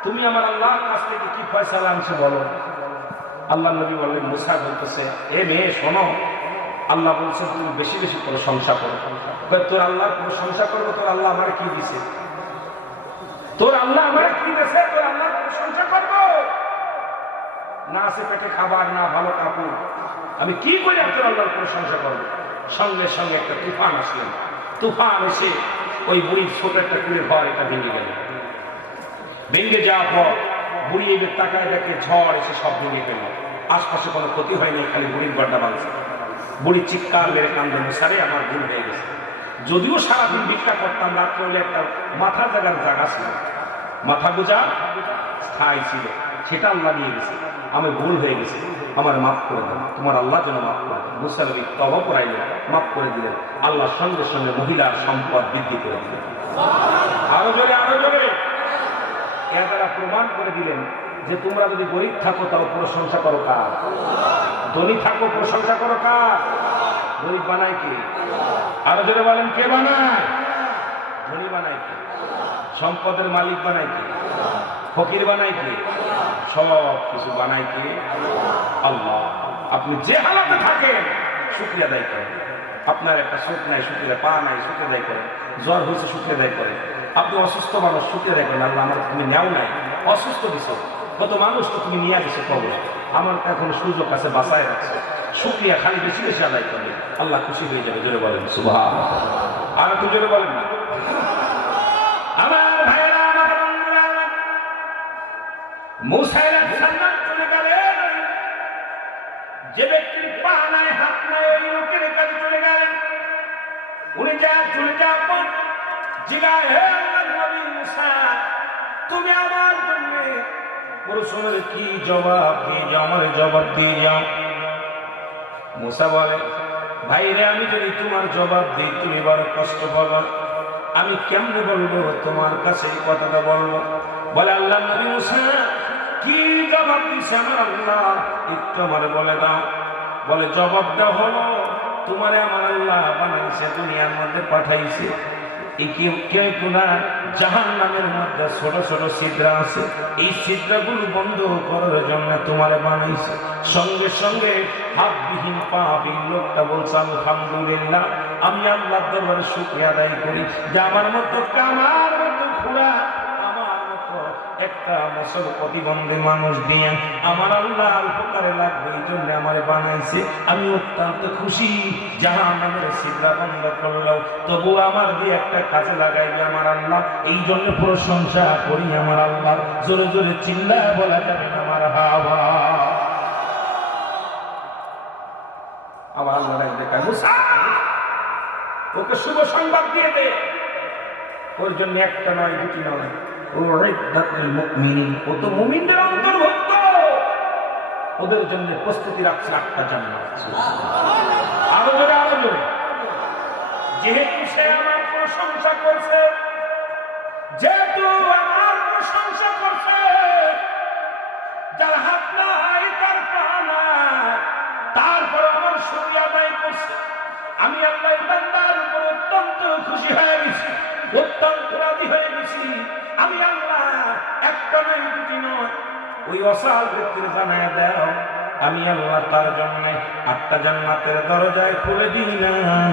তুমি আমার আল্লাহর কাছ থেকে কি ফয়সালা আনছো বলো। আল্লাহ নবী বললেন, মুসা বলতেছে এ মেয়ে শোনো, আল্লাহ বলছে তুমি বেশি বেশি প্রশংসা করো। তোর আল্লাহর প্রশংসা করবো, তোর আল্লাহ আমার কি দিছে, তোর আল্লাহ আমার কি দিছে, তোর আল্লাহর প্রশংসা করবো? না আছে পেটে খাবার, না ভালো কাপড়, আমি কি করে তোর আল্লাহর প্রশংসা করবো? সঙ্গে সঙ্গে একটা তুফান আসলেন, তুফান এসে ওই বুড়ির ছোট একটা কুড়ে ঘর এটা ভেঙে গেল। ভেঙে যাওয়ার পর বুড়ি এদের তাকায় দেখে ঝড় এসে সব ভেঙে গেল, আশপাশে কোনো ক্ষতি হয়নি, খালি বুড়ির ঘরটা ভাঙছে। বুড়ি চিৎকার মেরে কান্দে মুসারে আমার ভুল হয়ে গেছে, যদিও সারাদিন ভিক্ষা করতাম, রাত্রে হলে একটা মাথা জাগার জায়গা ছিল, মাথা গোজা স্থায়ী ছিল, সেটা আল্লাহ নিয়ে গেছে, আমি ভুল হয়ে গেছে, আমার মাফ করে দেন, তোমার আল্লাহ যেন মাফ করে দেন। মুসা নবী তওবা করাইলেন, মাফ করে দিলেন, আল্লাহ সঙ্গে সঙ্গে মহিলার সম্পদ বৃদ্ধি করে দিলেন। আরো জোরে আরো জোরে। এর দ্বারা প্রমাণ করে দিলেন যে তোমরা যদি গরিব থাকো তাও প্রশংসা করো কার, ধনী থাকো প্রশংসা করো কার। গরিব বানায় কে? আরো জোরে বলেন কে বানায়? ধনী বানায় কে? সম্পদের মালিক বানায় কে? ফকির বানায় কে? সব কিছু বানায় কে? আল্লাহ। আপনি যে হালাতে থাকেন শুকরিয়া আদায় করেন। আপনার একটা চোখ নাই শুকরিয়া, পা নাই শুকরিয়া আদায় করেন, জ্বর হয়েছে শুকরিয়া আদায় করেন। আপনি অসুস্থ মানুষ শুকরিয়া আদায় করেন, আল্লাহ আমার তুমি নেও নাই, অসুস্থ দিছো, কত মানুষ তো তুমি নিয়ে গেছো কবর, আমার এখন সুযোগ আছে বাঁচায় রাখছে, শুকরিয়া খালি বেশি বেশি আদায় করবে, আল্লাহ খুশি হয়ে যাবে। জোরে বলেন সুবহানাল্লাহ। আর একটু জোরে বলেন না। আমার ভাইরা, আমার বন্ধুরা, মুসা আলাইহিস সালাম চলে গেলেন, যে ব্যক্তির পা নাই হাত নাই ওই লোকের কাছে চলে গেলেন। উনি যা চলে যাওয়ার পর জিজ্ঞাসা, হে আল্লাহর নবী মুসা তুমি আমার জন্য প্রশ্নের কি জবাব দিয়ে যাও, আমার জবাব দিয়ে যাও। মুসা বলে ভাই রে, আমি যদি তোমার জবাব দিই তুমি বড় কষ্ট পাবা, আমি কেমনে বলবো তোমার কাছে এই কথাটা বলবো? বলে আল্লাহর নবী মুসা কি জবাব দিছে আমার আল্লাহ একটু আমার বলে দাও। বলে জবাবটা হলো তোমারে আমার আল্লাহ বানাইছে, দুনিয়ার মধ্যে পাঠাইছে, এই কেউ কোনা জাহান্নামের মধ্যে ছোট ছোট ছিদ্র আছে, এই ছিদ্রগুলো বন্ধ করার জন্য তোমারে বানাইছে। সঙ্গে সঙ্গে হাতবিহীন পাবিহীন লোকটা বলছে আলহামদুলিল্লাহ, আমি আল্লাহর দরবারে শুকরিয়া আদায় করি যে আমার মতো কামার মতো ঘোড়া, আমার মতো একটা মুসল প্রতিবন্ধী মানুষ দিয়ে আমার আল্লাহ উপকারে লাগবে, এই জন্য আমারে বানাইছে। আমি অত্যন্ত খুশি, জাহান্নামের ছিদ্র বন্ধ করলেও তবু আমার দিয়ে একটা কাজে লাগাইবে আমার আল্লাহ, এই জন্য প্রশংসা করি আমার আল্লাহ। জোরে জোরে চিল্লায় বলা যাবে না আমার হাওয়া। আমার আল্লাহ দেখায় মুসা, ওকে শুভ সংবাদ দিয়ে দে, ওর জন্য একটা নয় দুটি নয়, ও তো মুমিনদের অন্তর্ভুক্ত, ওদের জন্য প্রস্তুতি রাখছে 8টা জান্নাত। আরো জোরে যেহেতু সে আমার প্রশংসা করছে, যেহেতু আমার প্রশংসা করছে, যার হাত নাই তার পা নাই, তারপর আমার শুকরিয়া আদায় করছে, আমি আল্লাহ বান্দার উপর অত্যন্ত খুশি হয়ে গেছি, অত্যন্ত রাজি হয়ে গেছি। আমি আল্লাহ একটা নয় দুটি নয়, ওই অসাল ব্যক্তির জানায় দাও, আমি আল্লাহ তার জন্য 8টা জান্নাতের দরজায় খুলে দিলাম,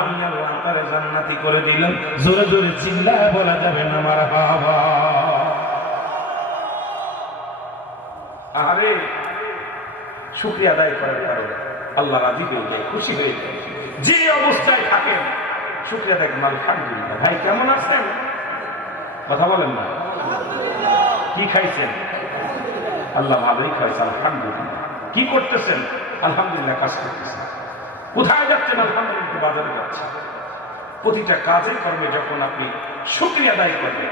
আমি আল্লাহ তার জান্নাতি করে দিলাম। জোরে জোরে চিল্লায় বলা যাবে না মারহাবা। আরে শুকরিয়া আদায় করার কারণে আল্লাহ রাজি হয়ে যায়, খুশি হয়ে যায়। যে অবস্থায় থাকেন শুকরিয়া দেখেন আলহামদুলিল্লাহ। ভাই কেমন আছেন? কথা বলেন না, কি খাইছেন? আল্লাহ ভালোই খাইছে আলহামদুলিল্লাহ। কি করতেছেন? আলহামদুলিল্লাহ কাজ করতেছেন। কোথায় যাচ্ছেন? আলহামদুলিল্লাহ বাজারে যাচ্ছেন। প্রতিটা কাজে কর্মে যখন আপনি শুকরিয়া আদায় করবেন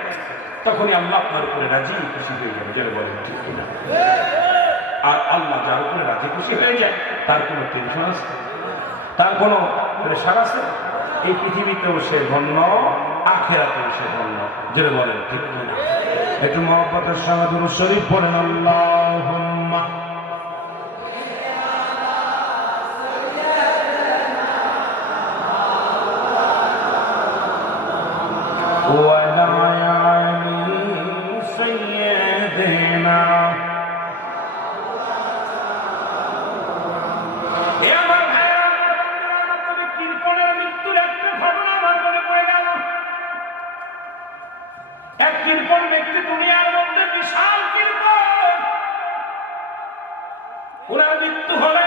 তখনই আল্লাহ আপনার উপরে রাজি খুশি হয়ে যাবে। যেটা বলেন ঠিক কিনা? আর আল্লাহ যার উপরে রাজি খুশি হয়ে যায় তার কোনো টেনশন আছে, তার কোনো প্রেশার আছে? এই পৃথিবীতেও সে ধন্য, আখিরাতেও সে ধন্য। যেটা বলেন ঠিক কিনা? একটু মহব্বতের সঙ্গে দুরূদ শরীফ পড়েন। আল্লাহুম্মা ওয়ালা আলি সাইয়্যিদিনা। ব্যক্তি দুনিয়ার মধ্যে বিশাল কীর্তন, ওনার মৃত্যু হলে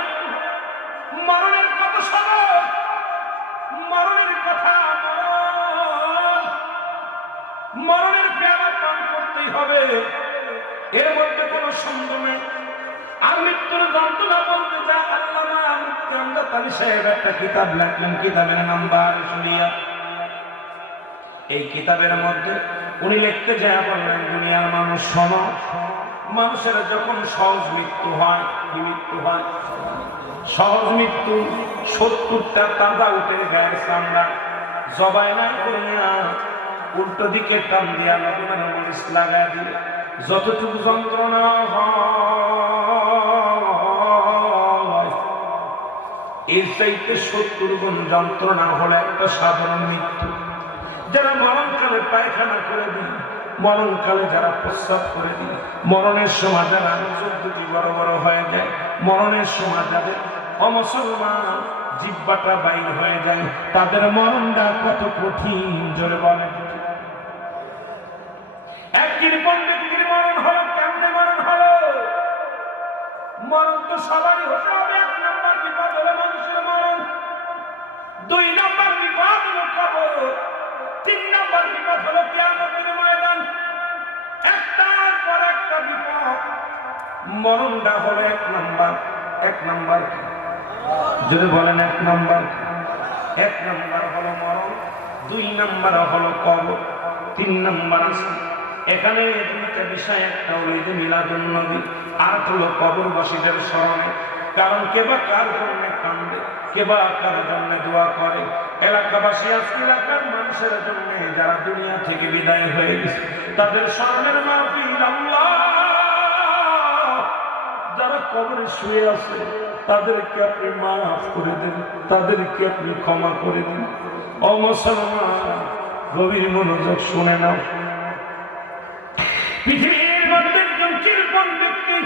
মরণের কত সরল, মরণের কথা, মরণের পেয়ালা পান করতেই হবে, এর মধ্যে কোনো সন্দেহ নেই। আর মৃত্যুর যন্ত্রণা বলতে যা আল্লামা মুফতি আমজাদ আলী সাহেব একটা কিতাব লেখলেন, কিতাবের নাম বারুশরিয়া। এই কিতাবের মধ্যে উনি লিখতে যায় বললেন, দুনিয়ার মানুষ শোনো, মানুষের যখন সহজ মৃত্যু হয়, কি মৃত্যু হয়? সহজ মৃত্যু। 70টা তাজা উঠে গায়ে চামড়া জবাই নাই করিয়া উল্টো দিকে টান দিয়া লবণের মরিচ লাগাই দিয়ে যতটুকু যন্ত্রণা হয়, এর চাইতে 70 গুণ যন্ত্রণা হলে একটা সাধারণ মৃত্যু। যারা মরণকালে পায়খানা করে দিই, মরণকালে যারা প্রস্রাব করে দিই, মরণের সময় যারা চোখ দুটি বড় বড় হয়ে যায়, মরণের সময় যাদের অমুসলমান জিহ্বাটা বাইর হয়ে যায়, তাদের মরণটা কত কঠিন। জোরে বলেন। একদিন ব্যক্তির মরণ হলো, কেমনে মরণ হলো? মরণ তো সবারই হতে হবে। 1 নম্বর বিপদ হলো মানুষের মরণ, 2 নম্বর বিপদ হলো কবর, 3 নম্বর বিপদ হলো কিয়ামতের ময়দান। একটার পর একটা বিপদ। মরণটা হলো 1 নম্বর। 1 নম্বর যদি বলেন 1 নম্বর, 1 নম্বর হলো মরণ, 2 নম্বর হলো কবর, 3 নম্বর আছে এখানে 2টা বিষয়। একটা হলো ঈদে মিলাদুন নবী, আর হলো কবরবাসীদের স্মরণে। কারণ কে বা কার জন্য কান্দে, কে বা কার জন্য দোয়া করে। এলাকাবাসী আজকে এলাকার মানুষের জন্য যারা দুনিয়া থেকে বিদায় হয়ে গেছে তাদের স্মরণের মাহফিল। আল্লাহ যারা কবরে শুয়ে আছে তাদেরকে আপনি মাফ করে দেন, তাদেরকে আপনি ক্ষমা করে দিন। ও মুসলমান, গভীর মনোযোগ শুনে নাও। পৃথিবীর মধ্যে একজন কৃপণ ব্যক্তি,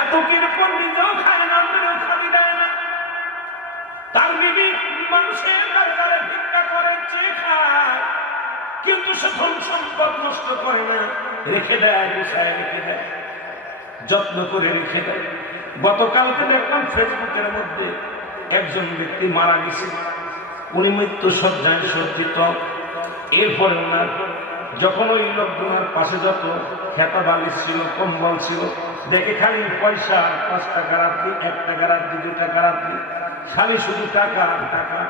এত কৃপণ নিজেও খায় না, মেরেও খাবি দেয় না। তার বিবি মানুষের দরকারে ভিক্ষা করে, চেয়ে খায়, কিন্তু সে ধন সম্পদ নষ্ট করে না, রেখে দেয়, গুছায় রেখে দেয়, যত্ন করে রেখে দেয়। গতকালকে দেখলাম ফেসবুকের মধ্যে একজন ব্যক্তি মারা গেছে, উনি মৃত্যু শয্যায় সজ্জিত। এরপরে ওনার যখন ওই লোকগুলোর পাশে যত খেতা বালিশ ছিল, কম্বল ছিল, দেখে খালি পয়সা, 5 টাকা রাখবি, 1 টাকা রাখবি, 2 টাকা রাখবি, খালি শুধু টাকা আর টাকা।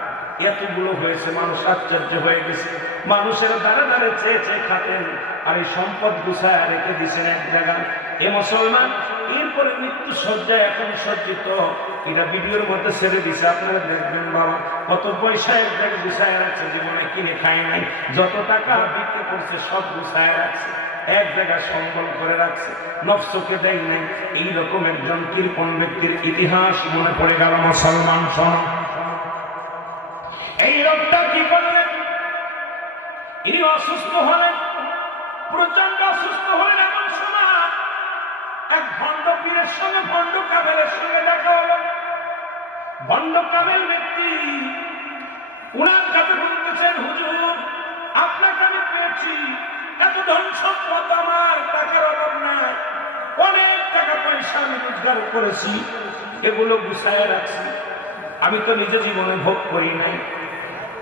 এতগুলো হয়েছে, মানুষ আশ্চর্য হয়ে গেছে। মানুষের দ্বারে দ্বারে চেয়ে চেয়ে খাতেন, আর এই সম্পদ গুছায় রেখে দিয়েছেন এক জায়গায়। এ মুসলমান এরপরে মৃত্যু শয্যায় এখন সজ্জিত। এটা ভিডিওর মধ্যে ছেড়ে দিছে, আপনারা দেখবেন বাবা কত পয়সা এক জায়গায় গুছায় রাখছে, জীবনে কিনে খায় নাই, যত টাকা বিক্রি করছে সব গুছায় রাখছে, এক জায়গায় সম্বল করে রাখছে, নফসকে দেয় নাই। এইরকম একজন কৃপণ ব্যক্তির ইতিহাস মনে পড়ে গেল। মুসলমান শোন, এই লোকটা কি করলেন? ইনি অসুস্থ হলেন, প্রচন্ড অসুস্থ হলেন। এমন সময় এক ভণ্ড পীরের সঙ্গে, ভণ্ড কাবেলের সঙ্গে দেখা হলো। ভণ্ড কাবেল ব্যক্তি উনার কাছে বলতেছেন, হুজুর আপনাকে আমি পেয়েছি, এত ধন সম্পদ আমার, টাকার অভাব নাই, অনেক টাকা পয়সা আমি রোজগার করেছি, এগুলো গুছায় রাখছি, আমি তো নিজে জীবনে ভোগ করি নাই,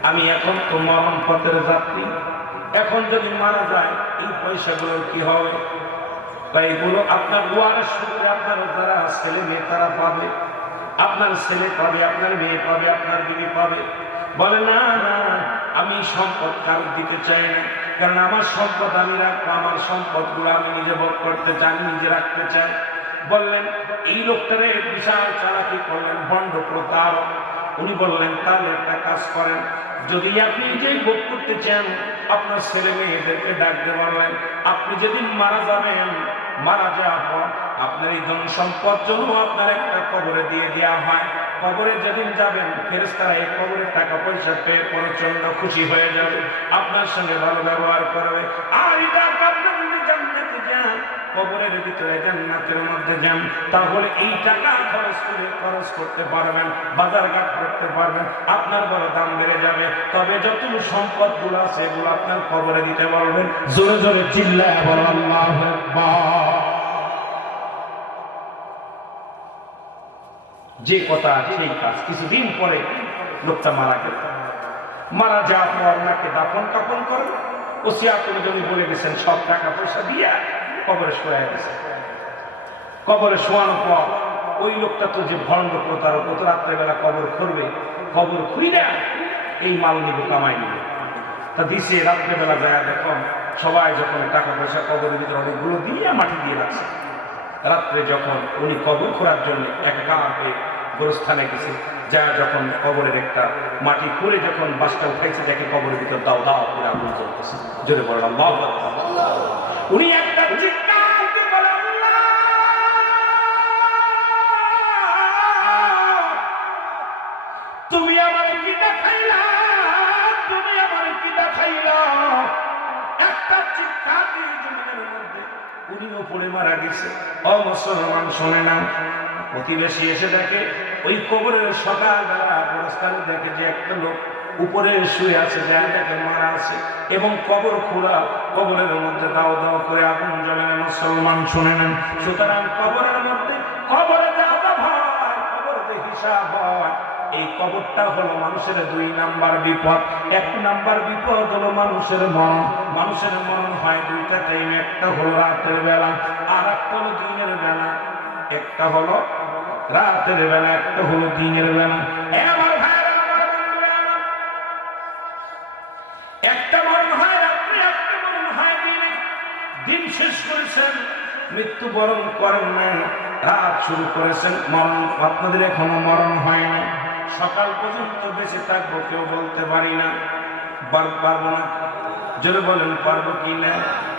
আমি এখন তো মরণ পথের যাত্রী, এখন যদি মারা যায় এই পয়সাগুলোর কি হবে? এগুলো আপনার ওয়ারিশ সূত্রে আপনার যারা ছেলে মেয়ে তারা পাবে, আপনার ছেলে পাবে, আপনার মেয়ে পাবে, আপনার বিবি পাবে। বলে না না, আমি সম্পদ কারো দিতে চাই না, কারণ আমার সম্পদ আমি রাখবো, আমার সম্পদগুলো আমি নিজে ভোগ করতে চাই, নিজে রাখতে চাই। বললেন এই লোকটারে বিশাল চালাকি করলেন, ভণ্ড প্রতারক। উনি বললেন তাহলে একটা কাজ করেন, যদি আপনি নিজেই ভোগ করতে চান আপনার ছেলে মেয়েদেরকে ডাকতে পারবেন, আপনি যেদিন মারা যাবেন, মারা যাওয়ার পর আপনার এই ধন সম্পদ জন্য আপনার একটা কবরে দিয়ে দেওয়া হয়। কবরে যেদিন যাবেন ফেরেশতারা এই কবরের টাকা পয়সা পেয়ে প্রচন্ড খুশি হয়ে যাবে, আপনার সঙ্গে ভালো ব্যবহার করবে। আর এটা আপনি যদি জান্নাতে যান, কবরের ভিতরে জান্নাতের মধ্যে যান, তাহলে এই টাকা খরচ করতে পারবেন, বাজারঘাট করতে পারবেন, আপনার বড় দাম বেড়ে যাবে। তবে যত সম্পদগুলো আছে এগুলো আপনার কবরে দিতে পারবেন। জোরে জোরে চিল্লায় বলো আল্লাহু আকবার। যে কথা সেই কাজ। কিছুদিন পরে লোকটা মারা গেল। মারা যাওয়ার পর ওনাকে দাফন কাফন করে ওসিয়াতের জন্য বলে গেছেন সব টাকা পয়সা দিয়ে কবরে শোয়া গেছে। কবরে শোয়ানোর পর ওই লোকটা তো যে ভণ্ড প্রতারক, কত রাত্রেবেলা কবর খুঁড়বে, কবর খুঁড়ে এই মাল নিবে, কামাই নিবে। তা দিছে রাত্রেবেলা যায়, দেখুন সবাই যখন টাকা পয়সা কবরের ভিতরে অনেকগুলো দিয়ে মাটি দিয়ে রাখছে। রাত্রে যখন উনি কবর খোঁড়ার জন্য একাকার হয়ে গোরস্থানে গেছে, যা যখন কবরের একটা মাটি খুঁড়ে যখন বাসটা উঠাইছে, দেখে কবরের ভিতর দাও দাও করে আগুন জ্বলতেছে। জোরে বলেন আল্লাহু আকবার। উনি একটা চিৎকার দিয়ে বলেন আল্লাহ, তুমি আমার কি দেখাইলা, তুমি আমার কি দেখাইলা। একটা চিৎকার দিয়ে জমিনের মধ্যে উনিও পড়ে মারা গেছে। ও মুসলমান শোনে না, প্রতিবেশী এসে দেখে ওই কবরের সকালবেলা গোরস্থানে দেখে যে একটা লোক উপরে শুয়ে আছে, যায় দেখে মারা আছে, এবং কবর খোঁড়া, কবরের মধ্যে দাও দাও করে আগুন জ্বলে। মুসলমান শুনে নেন, সুতরাং কবরের মধ্যে কবরে যাওয়া হয়, কবরে হিসাব হয়। এই কবরটা হলো মানুষের 2 নাম্বার বিপদ। 1 নাম্বার বিপদ হলো মানুষের মরণ। মানুষের মরণ হয় 2টা টাইমে, একটা হলো রাতের বেলা আর একটা হলো দিনের বেলা। একটা হলো রাতের বেলা, একটা হলো দিনের বেলা। আমার ভাইরা, আমার বন্ধুরা, একটা মরণ হয় রাত্রে, একটা মরণ হয় দিনে। দিন শেষ করেছেন, মৃত্যুবরণ করেন না, রাত শুরু করেছেন, মরণ আপনাদের এখনো মরণ হয় না। সকাল পর্যন্ত বেঁচে থাকবো কেউ বলতে পারি না, পারবো না। যদি বলেন পারবো কি না?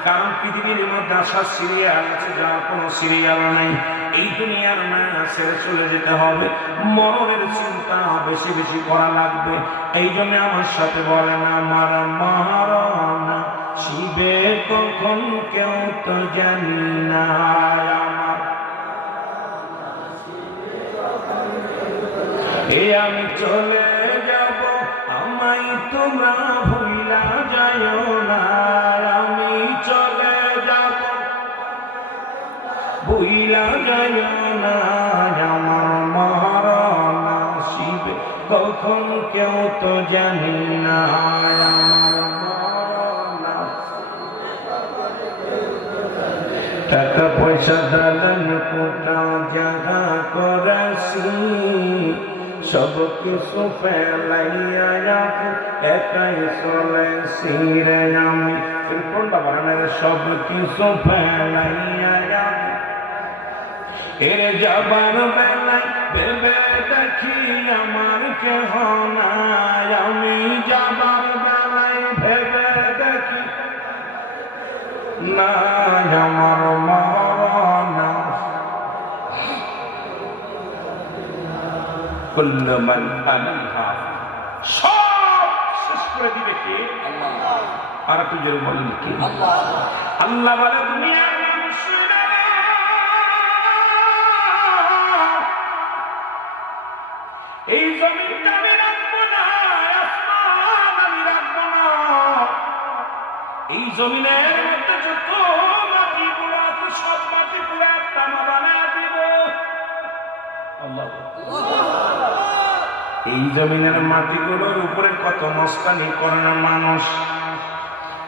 কারণ পৃথিবীর মধ্যে আসার সিরিয়াল আছে, যার কোনো সিরিয়াল নাই। এই দুনিয়ার মায়া ছেড়ে চলে যেতে হবে, মরণের চিন্তা বেশি বেশি করা লাগবে। এই জন্য আমার সাথে বলেন, আমার মরণ শিবে কখন কেউ তো জানি না, আমি চলে যাব, আমায় তোমরা ভুলা যায় না, আমি চলে যাব, ভুলা যায় না, আমার মরণ আসিবে কখন কেউ তো জানি না, আমার মরণ। টাকা পয়সা দালান কোটা জায়গা করাছি, সব কিছু ফেলাইয়া একাই চলেছি রে আমি, কোনটা বানানের সব কিছু ফেলাইয়া এর যাবার বেলায় ভেবে দেখি আমার কেহ নাই, আমি যাবার বেলায় ভেবে দেখি না, আমার মরণ। কুল্লু মান আলাইহা, সব শেষ করে দিবে কে? আল্লাহ। আর তুই যে বলেন কি? আল্লাহ। আল্লাহ বলে দুনিয়ার মানুষেরা এই জমিনটা আমি রাখবো না, আসমান আমি রাখবো না, এই জমিনের মধ্যে যত মাটিগুলো আছে সব মাটি পুরা তামা বানায় দিব। আল্লাহ। এই জমিনের মাটিগুলোর উপরে কত মস্তানি করে না মানুষ,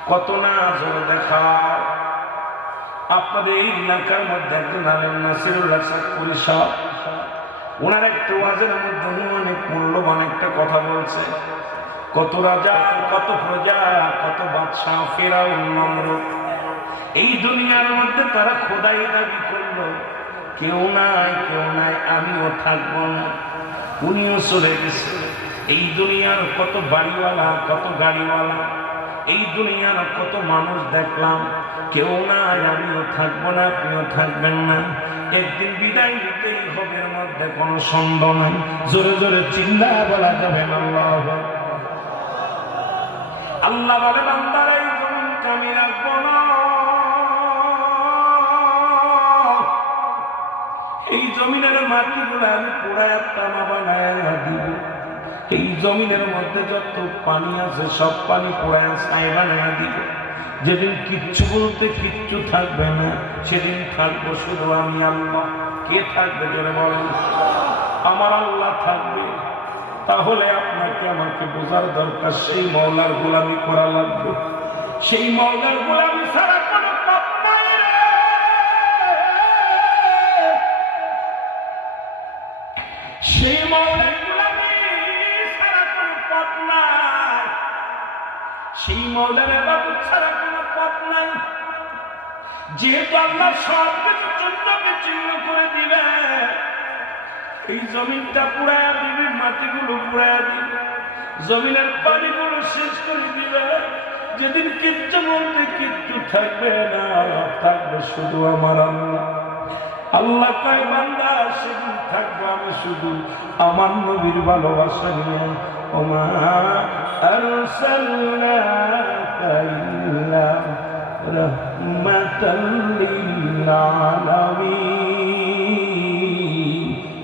কত না জোর দেখাও। আপনাদের এই এলাকার মধ্যে একজন আলেম নাসিরুল্লাহ চাঁদপুরী সাহেব, ওনার একটা ওয়াজের মধ্যে অনেক মূল্যবান একটা কথা বলছে। কত রাজা, কত প্রজা, কত বাদশাহ, ফেরাউন, নমরুদ, এই দুনিয়ার মধ্যে তারা খোদাই দাবি করলো, কেউ নাই, কেউ নাই, আমিও থাকবো না। উনিও চলে গেছে। এই দুনিয়ার কত বাড়িওয়ালা, কত গাড়িওয়ালা, এই দুনিয়ার কত মানুষ দেখলাম, কেউ নাই, আমিও থাকবো না, আপনিও থাকবেন না। একদিন বিদায় নিতেই হবে, এর মধ্যে কোনো সন্দেহ নাই। জোরে জোরে চিল্লায় বলা যাবে না আল্লাহ। আল্লাহ বলে বান্দারা এই জমিনকে আমি রাখবো না, এই জমিনের মাটিগুলো আমি পোড়ায় তামা বানায় দিব। এই জমিনের মধ্যে যত পানি আছে সব পানি পোড়ায় ছাই বানায় দিব। যেদিন কিচ্ছু বলতে কিচ্ছু থাকবে না, সেদিন থাকবো শুধু আমি আল্লাহ। কে থাকবে জোরে বলেন? আমার আল্লাহ থাকবে। তাহলে আপনাকে আমাকে বোঝার দরকার, সেই মওলার গোলামি করা লাগবে। সেই মওলার গোলামি ছাড়া কোনো পথ নাই রে। সেই মওলার গোলামি ছাড়া কোনো পথ নাই, সেই মওলার ইবাদত ছাড়া কোনো পথ নাই। যেহেতু আল্লাহ সব কিছু চূর্ণ বিচ্ছিন্ন করে দিবে, এই জমিনটা পুরায়া দিবে, মাটিগুলো পুরায়া দিবে, জমিনের পানিগুলো শেষ করে দিবে। যেদিন কিচ্ছু বলতে কিচ্ছু থাকবে না, থাকবে শুধু আমার আল্লাহ। আল্লাহ কয় বান্দা সেদিন থাকবো আমি শুধু আমার নবীর ভালোবাসা নিয়ে। ওমা আরসালনাকা ইল্লা রাহমাতাল লিল আলামিন।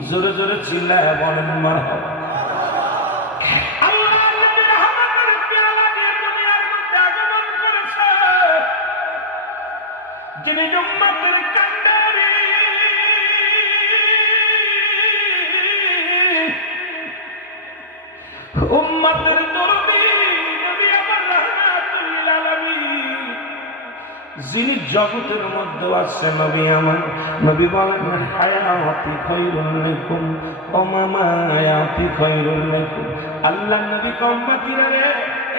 জোরে জোরে চিল্লায় বলেন মারহাবা। আল্লাহ নবী রহমতের পেয়ালা নিয়ে দুনিয়ার মধ্যে আগমন করেছে, যিনি উম্মতের কান্ডারি, উম্মতের দরদি, নবী আমার রাহমাতুল লিল আলামিন, যিনি জগতের মধ্যে আছে নবী আমার। নবী বলেন হায়াতি খায়রুল লাকুম ওয়া মামায়াতি খায়রুল লাকুম। আল্লাহ নবী উম্মতিরা রে,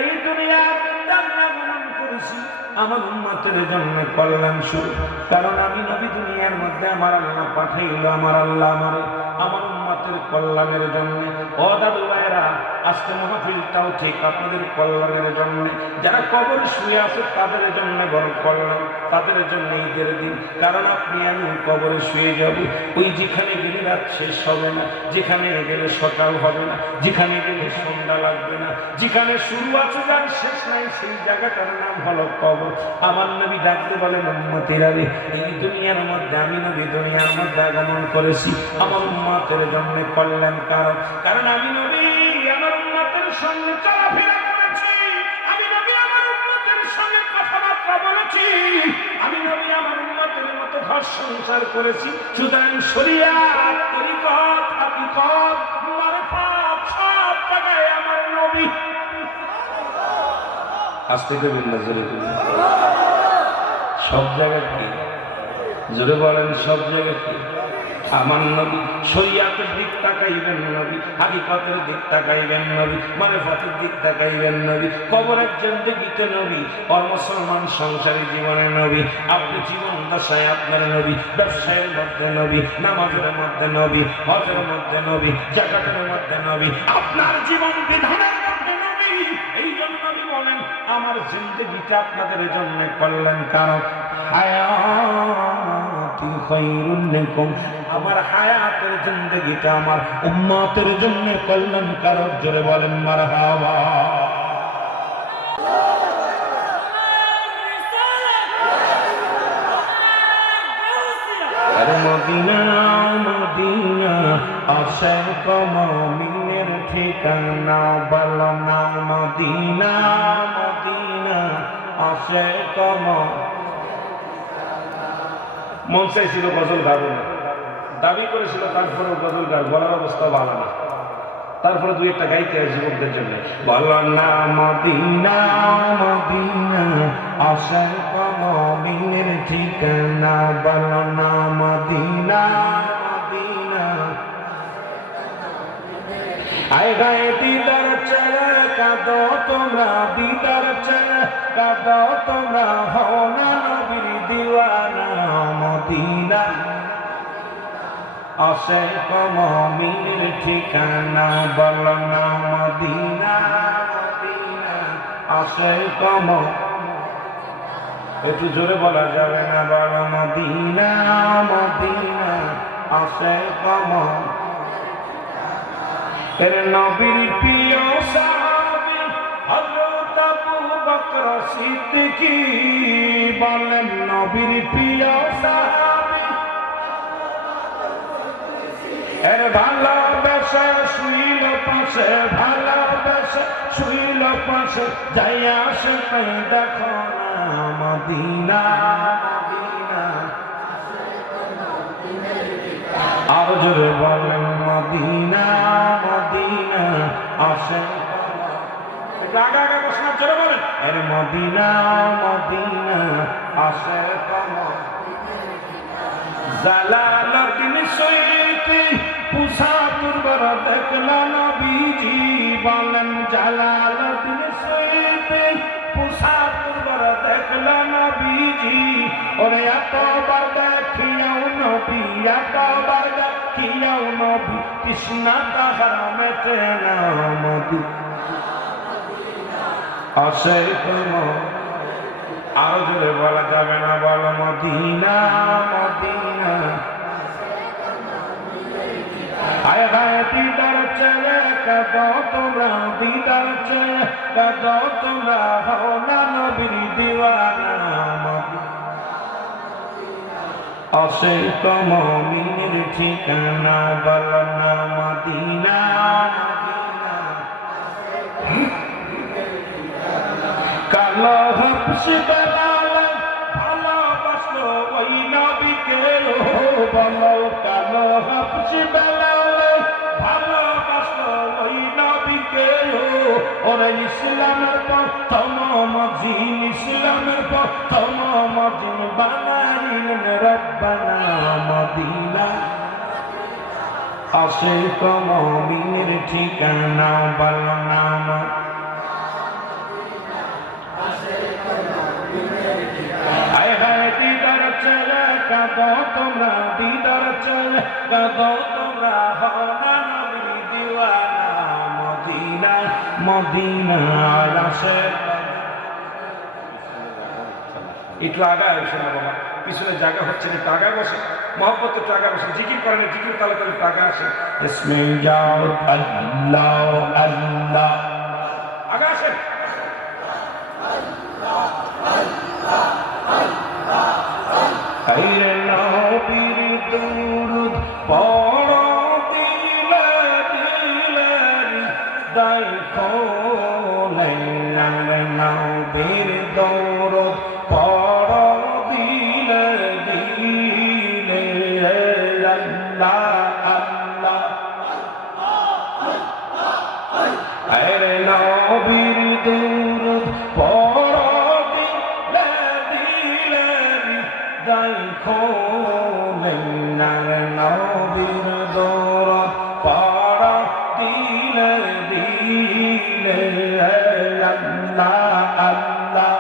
এই দুনিয়ার মধ্যে আমি আগমন করেছি আমার উম্মতের জন্য কল্যাণ শুরু। কারণ আমি নবী দুনিয়ার মধ্যে আমার আল্লাহ পাঠাইলো, আমার আল্লাহ আমারে আমার উম্মতের কল্যাণের জন্য। ও দাদু ভাইরা, আজকে মাহফিলটাও ঠিক আপনাদের কল্যাণের জন্য। যারা কবর শুয়ে আছে তাদের জন্য বড় কল্যাণ, তাদের জন্য ঈদের দিন। কারণ আপনি আমি কবরে শুয়ে যাব, ওই যেখানে গেলে রাত শেষ হবে না, যেখানে গেলে সকাল হবে না, যেখানে গেলে সন্ধ্যা লাগবে না, যেখানে শুরু আছে আর শেষ নাই, সেই জায়গাটার নাম হলো কবর। আমার নবী ডাকতে বলেন, উম্মতেরা রে, এই দুনিয়ার মধ্যে আমি নবী দুনিয়ার মধ্যে আগমন করেছি আমার উম্মতের জন্য কল্যাণ। কারণ আমি নবী আমার উম্মতের সঙ্গে চলাফেরা করেছি, আমি নবী আমার উম্মতের সঙ্গে কথাবার্তা বলেছি, আমি নবী আমার উম্মতের মতো ঘর সংসার করেছি। সুতরাং শরিয়াত, তরিকত, হাকিকত, মারফত সব জায়গায় আমার নবী। আজ থেকে বিল্লাহ জোরে সব জায়গায় কি জোরে বলেন, সব জায়গায় কি আমার নবী। শরিয়াতের দিক তাকাইবেন নবী, হাকিকতের দিক তাকাইবেন নবী, মারফতের দিক তাকাইবেন নবী, কবরের জিন্দেগিতে নবী, আর মুসলমান সংসারী জীবনে নবী। আপনি জীবন দশায় আপনার নবী, ব্যবসায়ের মধ্যে নবী, নামাজের মধ্যে নবী, হজের মধ্যে নবী, জাকাতের মধ্যে নবী, আপনার জীবন বিধানের মধ্যে নবী। এই জন্য নবী বলেন আমার জিন্দেগিটা আপনাদের জন্য কল্যাণকারক। হায়াতি খায়রুল লাকুম, আমার হায়াতের জিন্দেগিটা আমার উম্মতের জন্য কল্যাণকারক। জোরে বলেন মারহাবা। আরে মদিনা মদিনা আশিক মুমিনের ঠিকানা, বলো না মদিনা মদিনা আশিক। মন চাইছিল গজল গাবো না, দাবি করেছিল, তারপরেও গজল গান বলার অবস্থা ভালো না। তারপরে দুই একটা গাইতে হয় যুবকদের জন্য। বলো না মদিনা মদিনা আশিক মুমিনের ঠিকানা, বলো না মদিনা মদিনা। আয় গায়ে দিদার চলে কাঁদো তোমরা, দিদার চলে কাঁদো তোমরা, হও না নবীর দিওয়ানা মদিনা আশিক মুমিনের ঠিকানা, বলো না মদিনা মদিনা আশিক। একটু জোরে বলা যাবে না, বলো মদিনা মদিনা আশিক। এর নবীর প্রিয় সাহাবী হযরত আবু বকর সিদ্দিকী, বলেন নবীর প্রিয় সাহাবী, এর ভালোবেসে শুইল পাশে, ভালোবেসে শুইল পাশে, যাইয়া সে তাই দেখো না মদিনা মদিনা। আর জোরে বলেন মদিনা মদিনা আশিক। আগা আগা বসনা জোরে বলেন, এর মদিনা মদিনা আশিক। জালালউদ্দিন সৈয়দী পুসাতুর বড় দেখল নবীজি, বলেন জালালউদ্দিন সৈয়দী পুসাতুর বড় দেখল নবীজি। ওরে এতবার দেখিয়াও নবী, এতবার দেখিয়াও নবী, কৃষ্ণা তাহার মেটে না মদিনা আশিক। আরো জোরে বলা যাবে না, বলো মদিনা মদিনা। হায় হায় দিদার চলে কাঁদো তোমরা, দিদার চলে কাঁদো তোমরা, হও না নবীর দিওয়ানা আশিক মুমিনের ঠিকানা, বলো না মদিনা মদিনা। কালো হাবশি বেলাল ভালোবাসলো ওই নবীকে, বলো কালো হাবশি বেলাল ভালোবাসলো ওই নবীকে। ওরে ইসলামের প্রথম মজিন, ইসলামের প্রথম মজিন বানাইলেন রব্বানা মদিনা আশিক মুমিনের ঠিকানা, বলো না আয় হায় দিদার চলে কাঁদো তোমরা, দিদার চলে কাঁদো তোমরা, বাহানা নবী দিওয়ানা মদিনা মদিনার আশেক একটু আগায় হয়েছে না বাবা পিছনে জায়গা হচ্ছে না একটু আগায় বসে মহব্বত একটু আগায় বসে জিকির করেন জিকির তাহলে করে একটু আগায় আসে ইসমে যাও আল্লাহ আল্লাহ আগা আসেন খাইরে নবীর দুরুদ পড়ো দিলে দিলে দেখো নবীর দুরুদ পড়ো দিলে দিলে আল্লাহ আল্লাহ খাইরে নবীর দুরুদ পড়ো দিলে দিলে দেখো নবীর দুরুদ পড়ো দিলে দিলে আল্লাহ আল্লাহ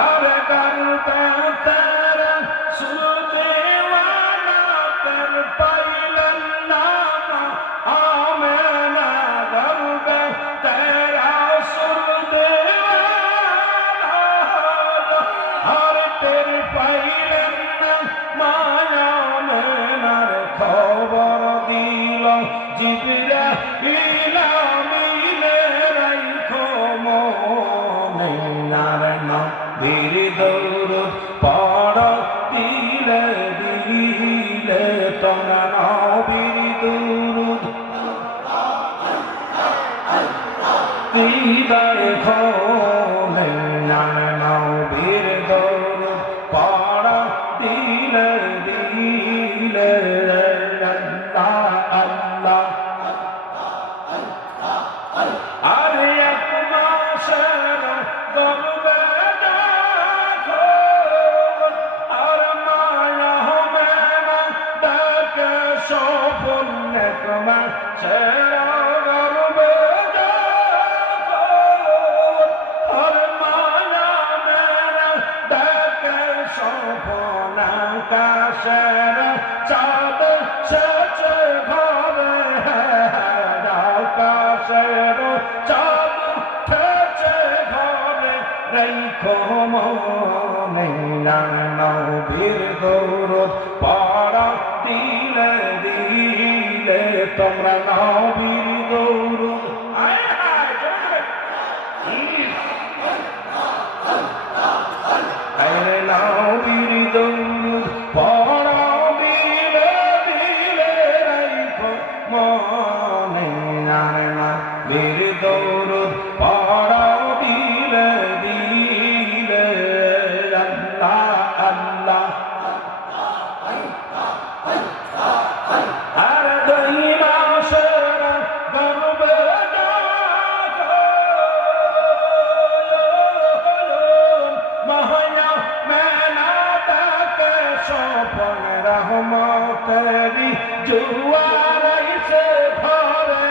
আরে গারুটা তারা সুলতে ওয়ালা কর পাইলেন না আমেনা গারুটা তারা সুলতে ওয়ালা আর তের পাইলেন না মায়া মেনার খবর দিল জিবরাইল আমিনে রাইখো মনে নার নবীর দুরুদ পড়ো দিলে দিলে তোমরা নবীর দুরুদ দেখো নার নবীর দুরুদ পড়ো দিলে দিলে আল্লাহ আল্লাহ আরে এক মাসের গর্বে দেখো আর মায়া হবে না দেখে সফল এক মাসের গর্বে দেখো আর মায়া হবে না দেখে সফল আকাশের চাঁদ সেচে ঘরে আকাশের চাঁদ সেচে ঘরে রেখো মনে নবীর দুরুদ পড়ো দিলে দিলে তোমরা নবীর দুরুদ আয় আয় আরে নবীর দুরুদ পড়ো দিলে দিলে রাখো মনে নবীর দুরুদ পড়ো দিলে দিলে আল্লাহ আল্লাহ আর দুই মাসের গর্বে দেখো মহয়া মেনা তাকে সপন রহমতেরি জুয়ার আইছে ঘরে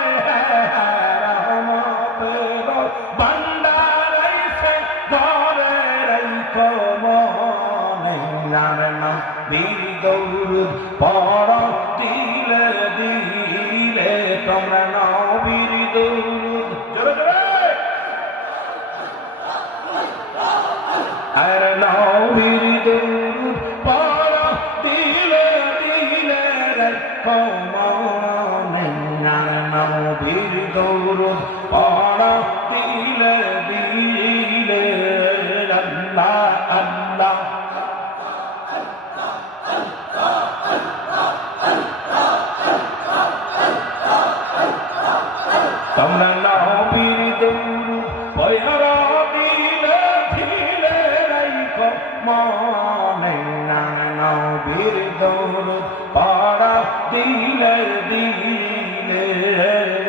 রহমতের ভান্ডার আইছে ঘরে রাইখো মনে নবীর দুরুদ পড়ো দিলে দিলে তোমরা নবীর দুরুদ জোরে জোরে আর নবীর দুরুদ পড়ো দিলে দিলে রাখো মনে নবীর দুরুদ পড়ো দিলে দিলে আল্লাহ আল্লাহ তোমরা নবীর দুরুদ পড়ো দিলে দিলে রাখো মনে নবীর দুরুদ পড়ো দিলে দিলে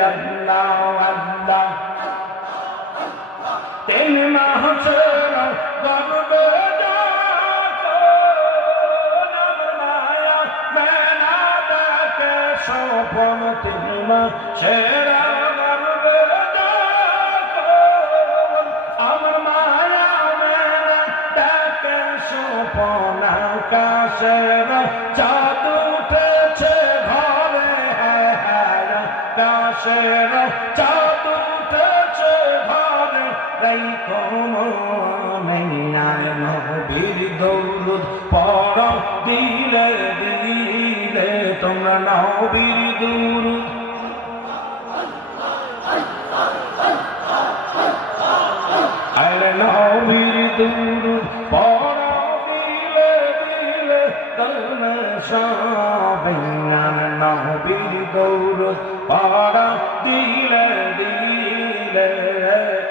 আল্লাহ আল্লাহ তিন মাসের গর্বে দেখো নবীর মায়া মেনা দেখে সপন তিন মাসের গর্বে দেখো আমার মায়া মেনা দেখে আকাশের চাঁদ উঠেছে ঘরে, আকাশের চাঁদ উঠেছে ঘরে, তাই কমনে নবীর দৌলুদ পড়ো দিলে দিলে তোমরা নবীর দুরূদ। আরে নবীর দুরূদ পড়ো দিলে দিলে তোমরা সবাই নবীর দৌলুদ পড়ো দিলে দিলে।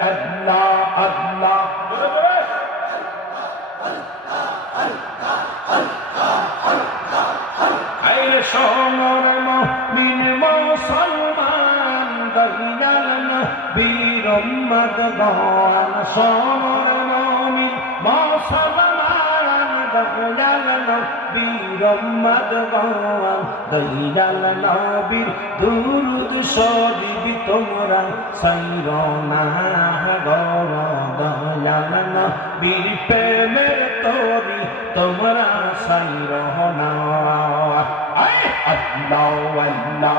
আল্লাহ আল্লাহ আইরে সোনার মুমিন মুসলমান দয়াল নবীর উম্মত গণ, সোনার মুমিন মুসলমান দয়াল নবীর উম্মত গণ, দয়াল নবীর দুরূদ শরীফ তোমরা সাইরো না গো, দয়াল নবীর প্রেমের তরি তোমরা সাইরো না। আল্লাহ আল্লাহ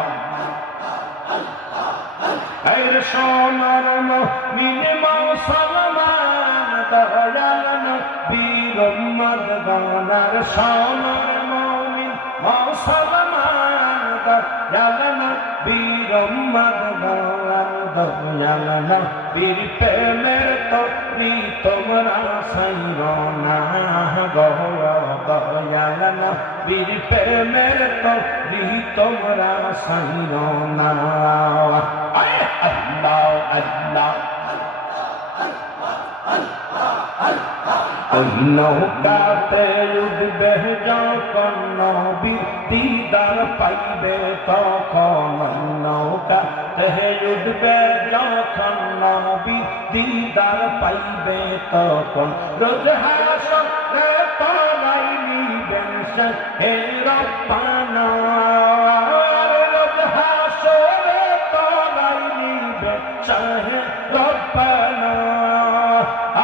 আইরে সোনার মুমিন মুসলমান দয়াল নবীর উম্মত গণ, সোনার মুমিন মুসলমান দয়াল নবীর উম্মত গণ, দয়াল নবীর প্রেমের তরি তোমরা সাইরো না গো, দয়াল নবীর প্রেমের তরি তোমরা সাইরো না। আল্লাহ আল্লাহ ওই নৌকাতে উঠবে যখন নবীর দিদার পাইবে তখন, নৌকাতে উঠবে যখন নবীর দিদার পাইবে তখন, রোজ হাসরে তলাই নিবেন হে রব্বানা, রোজ হাসরে তলাই নিবেন হে রব্বানা।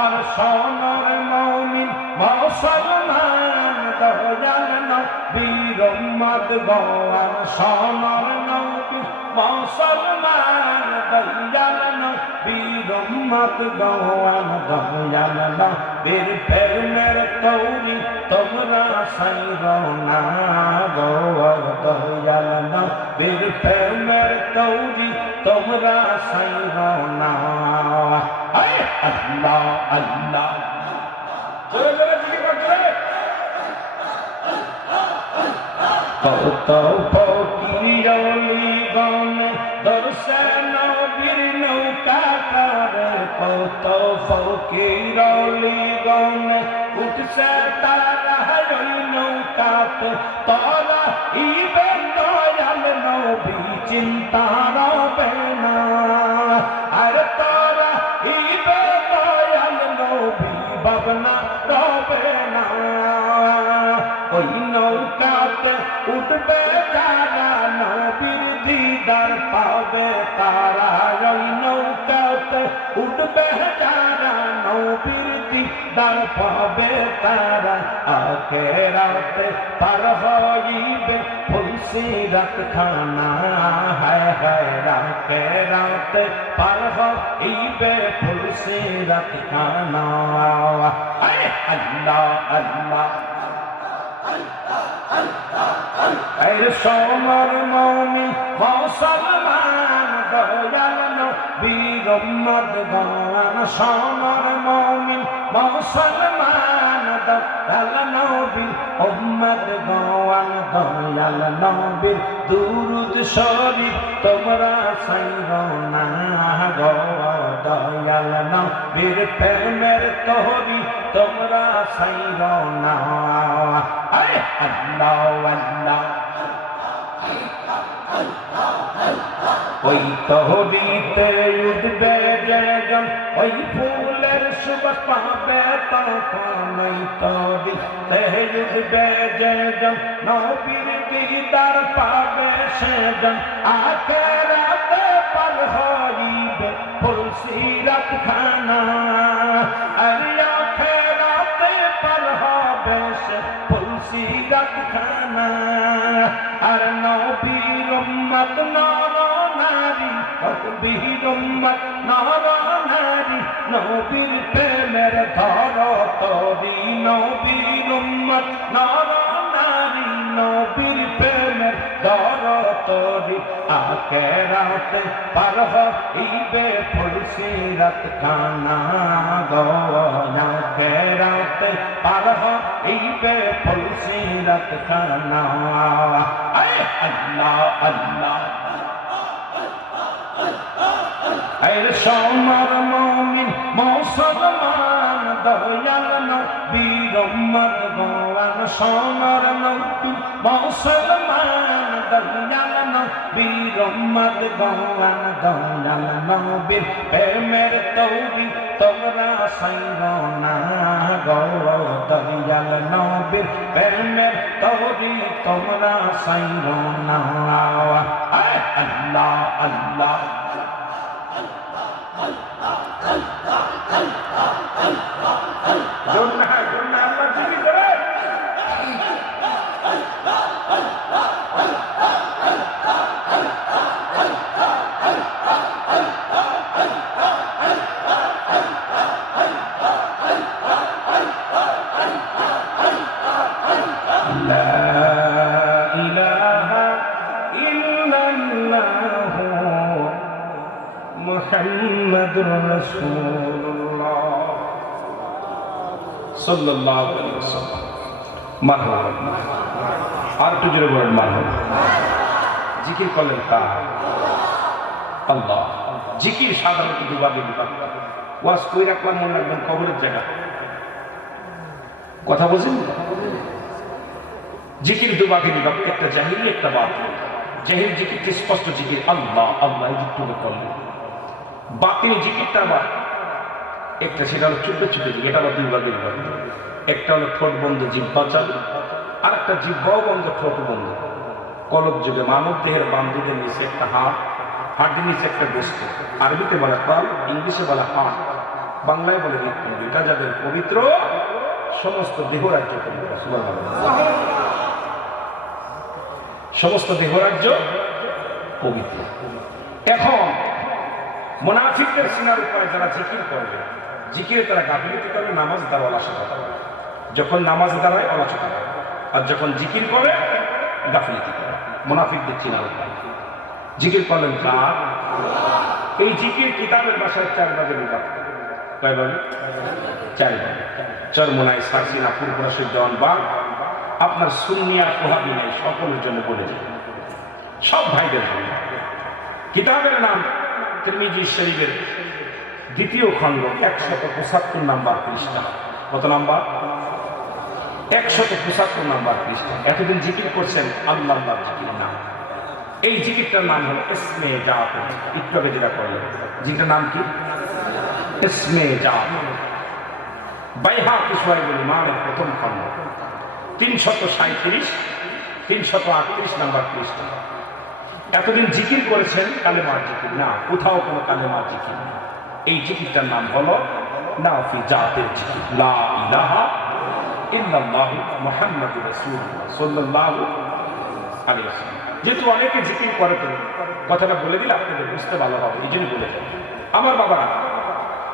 আর সোনার মুমিন মুসলমান দয়াল নবীর উম্মত গণ, সোনার মুমিন মুসলমান দয়াল নবীর উম্মত গণ, দয়াল নবীর প্রেমের তরি তোমরা সাইরো না গো, দয়াল নবীর প্রেমের তরি তোমরা সাইরো না। আল্লাহ আল্লাহ কত ফকিরি গণ দর্শে নবীর নৌকা করে, কত ফকিরি গণ উঠছে তারা ওই নৌকাতে, তারা ইবে দয়াল নবী চিন্তা রবে না, আর তারা ইবে দয়াল নবী ভাবনা রবে না। ওই নৌকাতে উঠবে যারা নবীর দিদার পাবে তারা, ওই নৌকাতে উঠবে যারা নবীর দিদার পাবে তারা, আখিরাতে পার হইবে ফুলসিরাত খানা, হায় হায় আখিরাতে পার হইবে ফুলসিরাত খানা। আল্লাহ আল্লাহ আইরে সোনার মুমিন মুসলমান দয়াল নবীর উম্মত গণ, সোনার মুমিন মুসলমান দয়াল নবীর উম্মত গণ, দয়াল নবীর দুরূদ শরীফ তোমরা সাইরো না গো, দয়াল নবীর প্রেমের তরি তোমরা সাইরো না। আল্লাহ আল্লাহ ওই তহবিতে উঠবে যেজন ওই ফুলের সুবাস পাবে তখন, ওই তহবিতে উঠবে যেজন নবীর দিদার পাবে সেজন, আখিরাতে পার হইবে ফুলসিরাত খানা, আর আখিরাতে পার হবে সে ফুলসিরাত খানা আর নবীর উম্মত নর নারী নবীর উম্মত নর নারী নবীর প্রেমের ধর তরি নবীর উম্মত নর নারী নবীর প্রেমের ধর তরি আখেরাতে পার হইবে ফুলসিরাত খানা গো আখেরাতে পার হইবে ফুলসিরাত খানা আল্লাহ আল্লাহ এর সোনার মুমিন মুসলমান দয়াল নবীর উম্মত গোয়ান সোনার মুমিন মুসলমান দয়াল নবীর উম্মত গোয়ান দয়াল নবীর প্রেমের তৌরি তোমরা সাইর না গো দয়াল নবীর প্রেমের তৌরি তোমরা সাইর না আল্লাহ আল্লাহ মুহাম্মাদুর রাসূলুল্লাহ সাল্লাল্লাহু আলাইহি ওয়াসাল্লাম মারহাবা আর একটু জোরে বলেন মারহাবা জিকির করলেন কার আল্লাহ জিকির সাধারণত দুভাগে বিভক্ত ওয়াজ কই রাখলাম মনে রাখবেন কবরের জায়গা কথা বলছেন জিকির দুভাগে বিভক্ত একটা জাহিরি একটা বাতিল জাহির জিকিরটি স্পষ্ট জিকির আল্লাহ আল্লাহ এই জিকিরটা করলেন বাতিল জিকিরটা আবার একটা সেটা হলো চুপে চুপে জিকির এটা আবার দুই ভাগে বিভক্ত একটা হলো ঠোঁট বন্ধ জিহ্বা চালু আর একটা জিহ্বাও বন্ধ ঠোঁট বন্ধ কলব যুগে মানব দেহের বাম দিকের নিচে একটা হাড় হাড়ের নিচে একটা গোস্ত আরবিতে বলে কাল ইংলিশে বলে হাড় বাংলায় বলে হৃৎপিণ্ড এটা যাদের পবিত্র সমস্ত দেহরাজ্য পবিত্র সমস্ত দেহরাজ্য পবিত্র এখন মুনাফিকদের সিনার উপরে যারা জিকির করবে জিকিরে তারা গাফিলতি করবে নামাজ দ্বারা অলসতা করে যখন নামাজ দাঁড়ায় অলসতা করে আর যখন জিকির করে গাফিলতি করে মুনাফিকদের সিনার উপরে জিকির করলেন কার এই জিকির কিতাবের ভাষায় 4 ভাগে বিভক্ত কয় ভাগে 4 ভাগে চরমোনাই সারসিনা পুরপুরা দেওয়ান বা আপনার সুন্নিয়া ওয়াহাবি নাই সকলের জন্য বলে যায় সব ভাইদের জন্য কিতাবের নাম তিরমিজি শরীফের দ্বিতীয় খণ্ড 175 নাম্বার পৃষ্ঠা কত নাম্বার 175 নাম্বার পৃষ্ঠা এতদিন জিকির করছেন আল্লাহ আল্লাহ জিকির নাম এই জিকিরটার নাম হলো ইসমে জাত একটু আগে যেটা করলেন জিকিরটার নাম কি ইসমে জাত বাইহাকি সোহাইবুল ইমামের প্রথম খণ্ড 337 338 নাম্বার পৃষ্ঠা এতদিন জিকির করেছেন কালেমার জিকির না কোথাও কোনো কালেমার জিকির না এই জিকিরটার নাম হলো নাফি জাতের জিকির লা ইলাহা ইল্লাল্লাহু মুহাম্মাদুর রাসূলুল্লাহ সাল্লাল্লাহু আলাইহি ওয়াসাল্লাম যেহেতু অনেকে জিকির করে তো কথাটা বলে দিলে আপনাদের বুঝতে ভালো হবে এই জন্য বলে যাই আমার বাবারা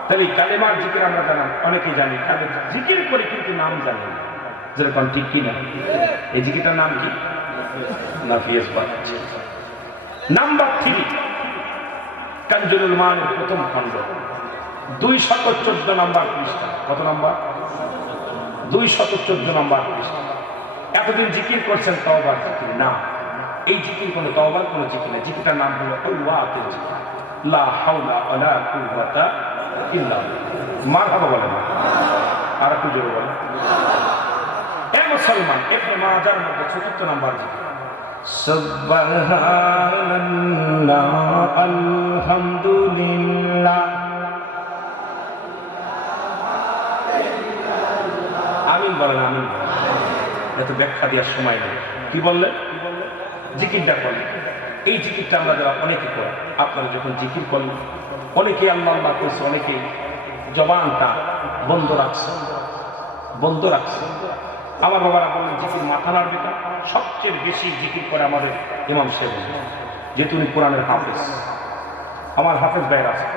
তাহলে কালেমার জিকির আমরা জানাম অনেকেই জানি কালে জিকির করে কিন্তু নাম জানি না যেরকম ঠিক কিনা এই জিকিরটার নাম কি নাফিয়াস বাচ্চা নাম্বার 3 কানজুল মানের প্রথম খণ্ড 214 নাম্বার পৃষ্ঠা কত নাম্বার 214 নাম্বার পৃষ্ঠা এতদিন জিকির করছেন তওবার জিকির না এই জিকির কোনো তওবার কোনো জিকির না জিকিরটার নাম হলো আল্লাহর জিকির লা হাওলা ওয়ালা কুওয়াতা ইল্লা বিল্লাহ মারহাবা বলেন আর একটু জোরে বলেন এ মুসলমান ইবনে মাজার মধ্যে 74 নাম্বার জিকির সুবহানাল্লাহ আলহামদুলিল্লাহ আমিন বলেন আমিন এত ব্যাখ্যা দেওয়ার সময় নেই কি বললেন জিকিরটা করলেন এই জিকিরটা আমরা যারা অনেকে করি আপনারা যখন জিকির করলেন অনেকে আল্লাহ আল্লাহ করছে অনেকে জবানটা বন্ধ রাখছে আমার বাবারা বললেন জিকির মাথা নাড়বে না, সবচেয়ে বেশি জিকির করে আমাদের ইমাম সাহেব, যেহেতু উনি কোরআনের হাফেজ। আমার হাফেজ ভাইরা আছে।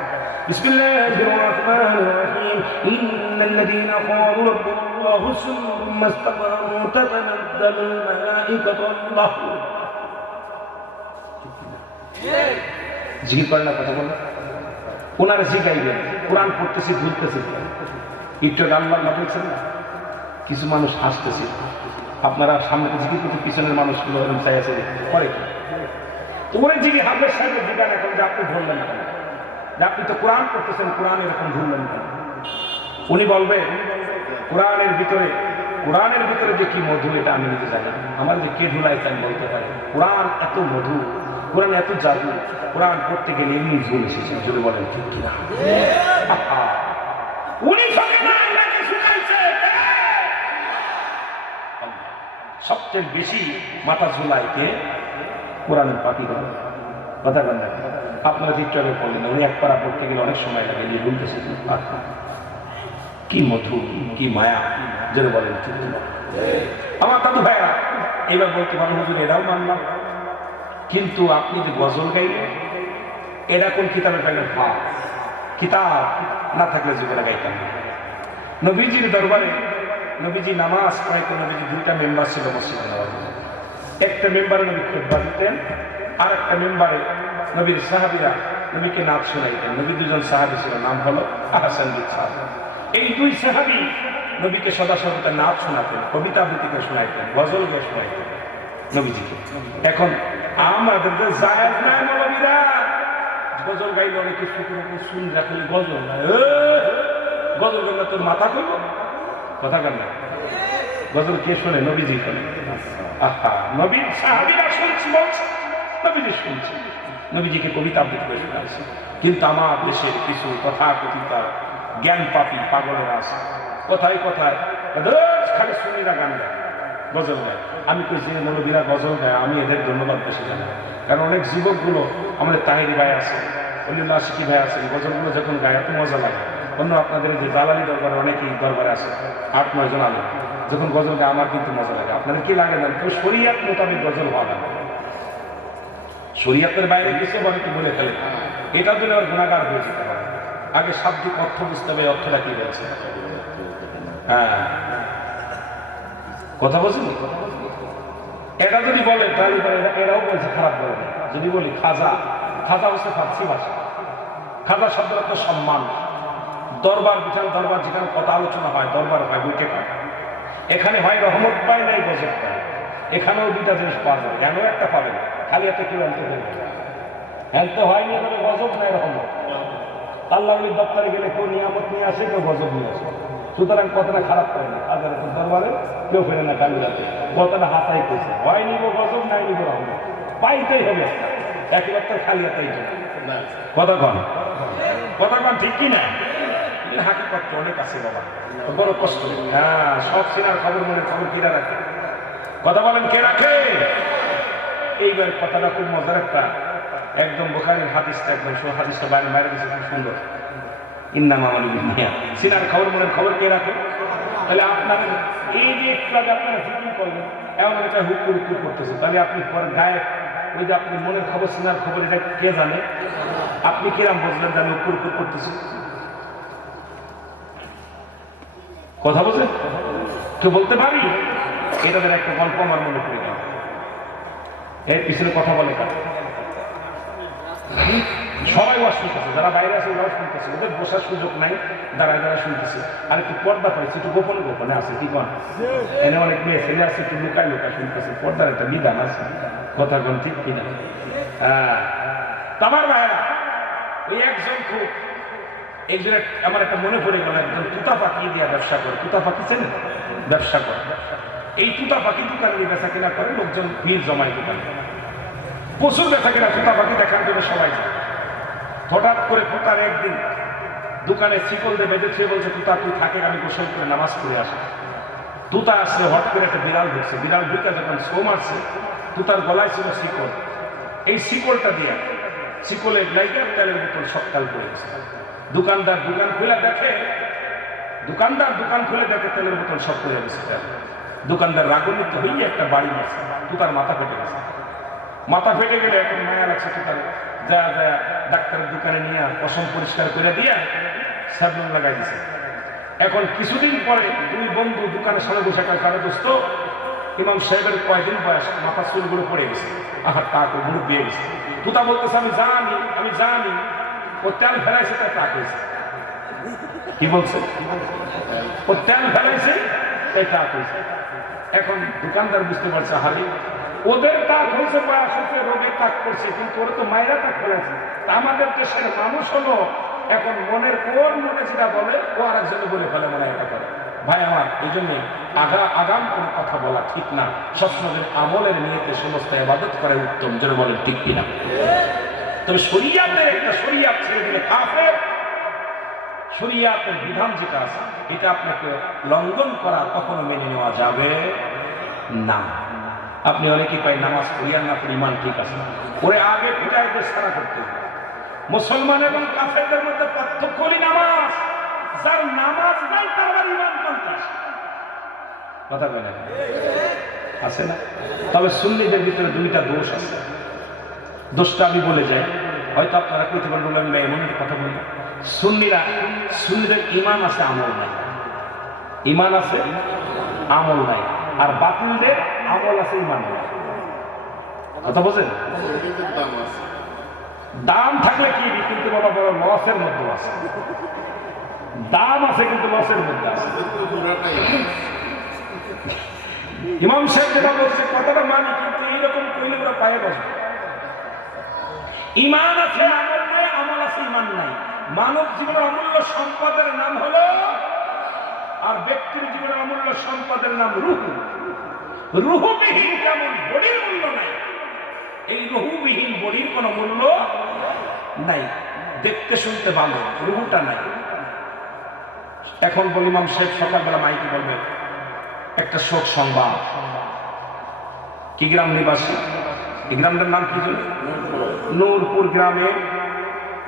বিসমিল্লাহির রহমানির রহিম। ইন্নাল্লাযীনা ক্বালু রাব্বুনাল্লাহু সুম্মা ইসতাকামু তাতানাজ্জালুল মালাঈকাতু আল্লাহু। জিকির করেন না, কথা বলেন। ওনারা জিগাইবেন, কোরআন পড়তেছি ঘুরতেছি, একটু আল্লাহ আল্লাহ বলছেন না, কিছু মানুষ হাসতেছে। আপনারা সামনে জিকির করতে পিছনের মানুষগুলো এরকম চাই আছে করে কি? তো ওরা জিগি হাফেজ সাহেব জিগান এখন যে আপনি ধরলেন না কেন, যে আপনি তো কোরআন করতেছেন, কোরআন এরকম ধরলেন কেন? উনি বলবেন কোরআনের ভিতরে যে কি মধু এটা আমি নিজে জানি, আমার যে কে ঢুলাইছে আমি বলতে পারি। কোরআন এত মধু, কোরআন এত জাদু, কোরআন পড়তে গেলে এমনি ঝুল এসেছে, যদি বলেন ঠিক কিনা। উনি সবচেয়ে বেশি মাথা ঝুলাইতে কোরআনের পাখি দেবে, কথা বলেন না। আপনারা চিত্রে পড়লেন, উনি এক পারা পড়তে গেলে অনেক সময় লাগে, যে বলতেছে কি মধু, কি মায়া, যদি বলেন ঠিক কিনা। আমার দাদু ভাইয়া এবার বলতে পারেন হুজুর এরাও মানলাম, কিন্তু আপনি যে গজল গাইলেন এটা কোন কিতাবে পাইলেন? কিতাব না থাকলে জীবনে গাইতাম না। নবীজির দরবারে নবীজি নামাজ পড়াইতে, নবীজি দুইটা মেম্বার ছিল মসজিদে নববী। একটা মেম্বারে নবী খুতবা দিতেন, আর একটা মেম্বারে নবীর সাহাবীরা নবীকে নাচ শোনাইতেন। নবীর দুজন সাহাবী ছিল, নাম হলো আহসান বিন সাদ। এই দুই সাহাবী নবীকে সদা সর্বদা নাচ শোনাতেন, কবিতা আবৃত্তি শোনাইতেন, গজল গিয়ে শোনাইতেন নবীজিকে। এখন আমাদের যে জায়েজ নাই মৌলবীরা গজল গাইলে অনেকে শুন রাখলে গজল না, গজল গাইলে তোর মাথা কইব, কথা কেন না? গজল কে শোনে? নবীজি শোনে। আহা, নবীর সাহাবীরা শুনছি বলছে, নবীজি শুনছে, নবীজিকে কবিতা আবৃত্তি করে শোনাচ্ছে। কিন্তু আমার দেশের কিছু তথাকথিত জ্ঞান পাপী পাগলেরা আছে, কোথায় কোথায় খালি সুন্নিরা গান গায়, গজল গায়। আমি কইছি মৌলবীরা গজল গায়, আমি এদের ধন্যবাদ বেশি জানাই। কারণ অনেক যুবকগুলো, আমাদের তাহিরি ভাই আছে, অলিউল্লাহ শিকি ভাই আছেন, গজলগুলো যখন গায় এত মজা লাগে। অন্য আপনাদের যে জালালি দরবারে অনেকেই দরবারে আছে, 8-9 জন আলো, যখন গজল গায় আমার কিন্তু মজা লাগে। আপনাদের কি লাগে না? তো শরিয়াত মোতাবেক গজল হওয়া লাগে, শরিয়াতের বাইরে কিছু অনেকে বলে ফেলে, এটা দিলে আর গুণাগার হয়ে যেতে পারে। আগে শাব্দিক অর্থ বুঝতে হবে, অর্থটা কি বলছে। হ্যাঁ, কথা বলছেন। এটা যদি বলে তাহলে এরাও বলছে খারাপ বলে। যদি বলি খাজা, খাজা হচ্ছে ফার্সি ভাষা। খাজা শব্দের অর্থ সম্মান। দরবার বিশাল দরবার, যেখানে কথা আলোচনা হয়, দরবার হয়, বইকে পায়। এখানে হয় রহমত পায়, নাই গজব পায়। এখানেও দুইটা জিনিস পাওয়া যায়, কেন একটা পাবে না, খালি একটা কেউ আনতে হবে। হ্যাঁ তো হয়নি, এখানে গজব নাই রহমত। আল্লাহ দপ্তরে গেলে কেউ নিয়ামত নিয়ে আসে, কেউ গজব নিয়ে আসে। সুতরাং কথাটা খারাপ করে না, হাজারে দরবারে কেউ ফেরে না কালি রাতে, কথাটা হাতাই করছে, হয় নিব গজব, নাই নিব রহমত, পাইতেই হবে একটা, একই একটা খালি হাতাই কথা কন, কথা কন ঠিক কি না? হাকি করতে অনেক আছে বাবা, বড় কষ্ট। হ্যাঁ, সব সিনার খবর, মনের খবর কিনা রাখে, কথা বলেন কে রাখে? এইবার কথাটা খুব মজার একটা, একদম বুখারীর হাদিসটা, একদম হাদিসটা বাইরে বাইরে দিচ্ছে, খুব সুন্দর। ইন্নামা আলিয়া সিনার খবর, মনের খবর কে রাখে? তাহলে আপনার এই যে একটু আগে আপনারা জিকির করবেন, এমন একটা হুকুর হুকুর করতেছে, তাহলে আপনি পরে গায়ে ওই যে আপনি মনের খবর, সিনার খবর, এটা কে জানে? আপনি কিরাম বুঝলেন যে আমি হুকুর হুকুর করতেছি? কথা বলছেন? কেউ বলতে পারি? এটাদের একটা গল্প আমার মনে পড়ে গেল। এর পিছনে কথা বলে কাজ, সবাই ওয়াজ শুনতেছে, যারা বাইরে আছে ওরাও শুনতেছে, ওদের বসার সুযোগ নাই, দাঁড়ায় দাঁড়ায় শুনতেছে। আর একটু পর্দা পাইছে, একটু গোপনে গোপনে আছে, কি কন? এনে অনেক মেয়ে ছেলে আছে, একটু লুকায় লুকায় শুনতেছে, পর্দার একটা বিধান আছে, কথা কন ঠিক কিনা? হ্যাঁ, আমার ভাইরা ওই একজন খুব এই জন্য আমার একটা মনে পড়ে গেল, একজন তুতা পাখি দিয়ে ব্যবসা করে। তুতা পাখি চেনেন? ব্যবসা করে। এই তুতা পাখি দোকানে বেচা কেনা করে, লোকজন ভিড় জমায় দোকানে, প্রচুর বেচা কেনা। তুতা পাখি দেখার জন্য সবাই যায়। হঠাৎ করে তুতার একদিন দোকানে শিকল দিয়ে বেঁধেছে, বলছে তুতা তুই থাকে, আমি গোসল করে নামাজ পড়ে আসি। তুতা আসলে হঠাৎ করে একটা বিড়াল ঢুকছে, বিড়াল ঢুকে যখন শো মারছে, তুতার গলায় ছিল শিকল। এই শিকলটা দিয়ে শিকলের লাইটে তেলের বোতল সকাল পড়ে গেছে। দোকানদার দোকান খুলে দেখে, তেলের বোতল সব পড়ে গেছে। দোকানদার রাগান্বিত হয়ে একটা বাড়ি মারছে, তুতার মাথা ফেটে গেছে। মাথা ফেটে গেলে এখন মায়া লাগছে তুতার, যা যা ডাক্তারের দোকানে নিয়ে পশম পরিষ্কার করে দিয়া স্যাবলন লাগাই দিছে। এখন কিছুদিন পরে দুই বন্ধু দোকানের সামনে বসে কারো দোস্ত ইমাম সাহেবের কয়দিন বয়স, মাথা চুলগুলো পড়ে গেছে, আহার টাক মুড় দিয়ে গেছে। তুতা বলতেছে আমি জানি ও তেল ফেলাইছে তার টাক হয়েছে। কি বলছে? ও তেল ফেলাইছে তাই টাক হয়েছে। এখন দোকানদার বুঝতে পারছে হারি ওদের টাক হয়েছে, বয়স হচ্ছে, রোগে টাক করছে, কিন্তু ওরা তো মায়েরা টাক ফেলাইছে। তা আমাদের দেশের মানুষ হলো এখন মনের কোন মনে যেটা বলে ও আর একজনে বলে ফেলে মনে এটা করে। ভাই আমার, এই জন্যে আগাম কোনো কথা বলা ঠিক না। সবসময় আমলের নিয়েতে সমস্ত ইবাদত করে উত্তম, যেন বলেন ঠিক কিনা। তবে শরিয়াতের একটা শরিয়াত ছেড়ে দিলে কাফের, শরিয়াতের বিধান যেটা আছে এটা আপনাকে লঙ্ঘন করা কখনো মেনে নেওয়া যাবে না। আপনি অনেকেই পাই নামাজ পড়িয়ার না পড়ি ইমান ঠিক আছে, ওরে আগে খুঁটাইদের সারা করতে হবে। মুসলমান এবং কাফেরদের মধ্যে পার্থক্য হলি নামাজ। যার নামাজ নাই তার আবার ইমান কোনটা? কথা বলে আছে না? তবে সুন্নিদের ভিতরে দুইটা দোষ আছে। দোষটা আমি বলে যাই, হয়তো আপনারা কইতে পারবেন ভাই এমন একটা কথা বলি। সুন্নিদের ইমান আছে, আমল নাই। ইমান আছে, আমল নাই। আর বাতিলদের আমল আছে, ইমান নাই। কথা বোঝেন? দাম থাকলে কি, কিন্তু বাবা বড় লসের মধ্যে আছে। দাম আছে কিন্তু লসের মধ্যে আছে। ইমাম সাহেব যেটা বলছে কথাটা মানি, কিন্তু এইরকম কইলে ওরা পায়ে বসবে। ইমান আছে, আমল নাই, আমল আছে, ইমান নাই। মানব জীবনের অমূল্য সম্পদের নাম হলো, আর ব্যক্তির জীবনের অমূল্য সম্পদের নাম রুহু। রুহুবিহীন যেমন বডির মূল্য নাই, এই রুহুবিহীন বডির কোনো মূল্য নাই। দেখতে শুনতে ভালো, রুহুটা নাই। এখন বলি ইমাম সাহেব সকালবেলা মাইকে বলবেন একটা শোক সংবাদ। কি গ্রাম নিবাসী? এই গ্রামটার নাম কি ছিল? নূরপুর গ্রামে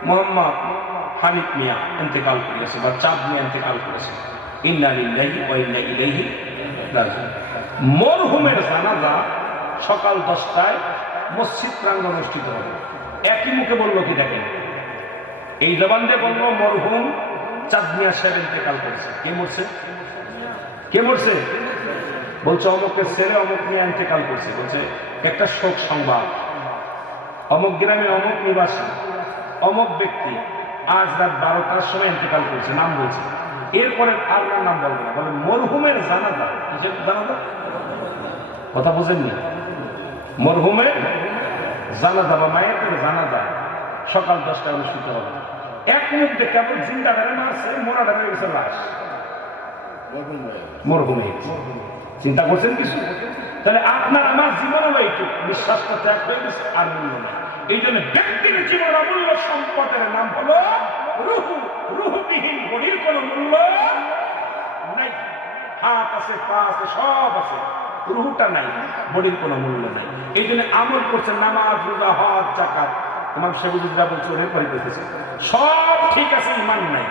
মোহাম্মদ হানিফ মিয়া ইন্তেকাল করেছে, বা চাঁদ মিয়া ইন্তেকাল করেছে। ইন্না লিল্লাহি ওয়া ইন্না ইলাইহি রাজিউন। মরহুমের জানাজা সকাল 10টায় মসজিদ প্রাঙ্গণ অনুষ্ঠিত হবে। একই মুখে বললো কি দেখেন, এই জবান দিয়ে বললো মরহুম চাঁদ মিয়া সাহেব ইন্তেকাল করেছে। কে মরছে? কে মরছে? বলছে অমুকের ছেলে অমুক মিয়া ইন্তেকাল করছে। বলছে একটা শোক সংবাদ, অমুক গ্রামে অমুক নিবাসী অমুক ব্যক্তি আজ রাত 12টার সময় ইন্তেকাল করছে, নাম বলছে। এরপরে আর নাম বলবে না, বলে মরহুমের জানাজা। কিসের জানাজা? কথা বোঝেননি? মরহুমের জানাজা বা মায়ের জানাজা সকাল 10টায় অনুষ্ঠিত হবে। এক মুখ দেখে কেবল জিন্দা ধরে মারছে, মোড়াটা হয়ে গেছে লাশ, মরহুম হয়ে গেছে। চিন্তা করছেন কিছু? তাহলে আপনার আমার জীবন হলো এইটুকু, বিশ্বাসটা ত্যাগ হয়ে গেছে, আর মূল্য নেই। এই জন্য ব্যক্তির জীবন অমূল্য সম্পদের নাম হলো রুহু। রুহুবিহীন বডির কোনো মূল্য নাই। হাত আছে, পা আছে, সব আছে, রুহুটা নাই, বডির কোনো মূল্য নাই। এই জন্য আমল করছে, নামাজ, রোজা, হজ, যাকাত। ইমাম সাহেবুদ্দিন বলছে ওরে পরিতেছে সব ঠিক আছে, ইমান নাই।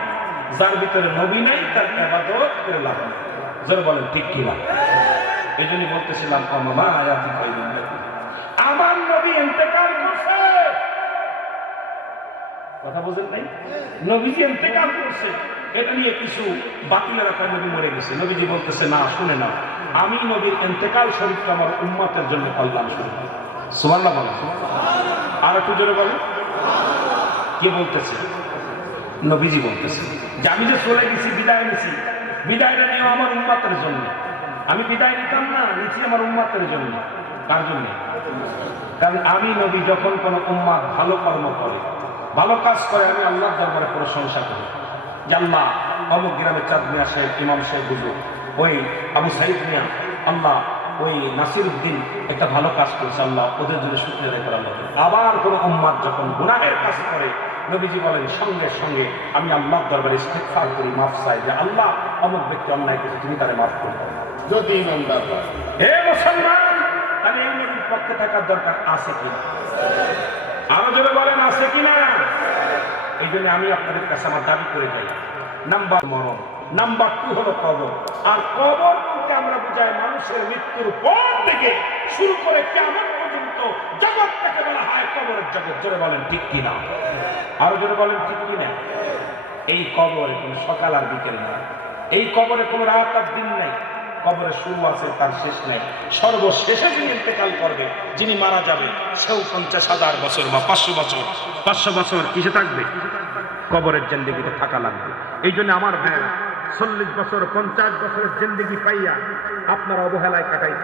যার ভিতরে নবী নাই তার ইবাদত করে লাভ নেই। যারা বলেন ঠিক কিনা? এই জন্য বলতেছিলাম আমার নবী ইন্তেকাল করছে, কথা বোঝেন নাই? নবীজি ইন্তেকাল করছে, এটা নিয়ে কিছু বাতিলের একটা নবী মরে গেছে। নবীজি বলতেছে না, শুনে না, আমি নবীর ইন্তেকাল শরীফটা আমার উম্মতের জন্য কল্যাণ শরীফ। সুবহানাল্লাহ বলেন। আর একটু জোরে বলেন। কে বলতেছে? নবীজি বলতেছে যে আমি যে চলে গেছি, বিদায় নিছি, বিদায়টা নিয়ে আমার উম্মতের জন্য। আমি বিদায় নিতাম না, নিচ্ছি আমার উম্মতের জন্য। কার জন্য? কারণ আমি নবী যখন কোনো উম্মত ভালো কর্ম করে, ভালো কাজ করে, আমি আল্লাহর দরবারে প্রশংসা করি যে আল্লাহ অমুক গ্রামে চাঁদ মিয়া সাহেব, ইমাম সাহেব হুজুর, ওই আবু সাইদ মিয়া, আল্লাহ ওই নাসির উদ্দিন একটা ভালো কাজ করছে, আল্লাহ ওদের জন্য শুকরিয়া আদায় করে। আল্লাহ আবার কোনো উম্মত যখন গুনাহের কাজ করে, নবীজি বলেন সঙ্গে সঙ্গে আমি আল্লাহর দরবারে ইস্তিগফার করি, মাফ চাই যে আল্লাহ অমুক ব্যক্তি অন্যায় করেছে, তুমি তারে মাফ করে দাও। যদি ইমানদার হয়, হে মুসলমান, তাহলে এই নবীর পক্ষে থাকার দরকার আছে কিনা? আরো জোরে বলেন আছে কিনা? এই জন্য আমি আপনাদের কাছে আমার দাবি করে যাই, নাম্বার মরণ, নাম্বার 2 হলো কবর। আর কবর বলতে আমরা পর্যায়ে মানুষের মৃত্যুর পর থেকে শুরু করে কিয়ামত পর্যন্ত জগৎটাকে বলা হয় কবরের জগৎ। জোরে বলেন ঠিক কিনা, আরো জোরে বলেন ঠিক কিনা। এই কবরে কোনো সকাল আর বিকেল না, এই কবরে কোনো রাত আর দিন নাই, কবরে শুরু আছে তার শেষ নাই। সর্বশেষে যিনি ইন্তেকাল করবে, যিনি মারা যাবে, সেও 50,000 বছর বা 500 বছর কিসে থাকবে? কবরের জিন্দেগিতে থাকা লাগবে। এই জন্য আমার ভাইয়েরা 40 বছর 50 বছরের জিন্দেগি পাইয়া আপনারা অবহেলায় কাটাই।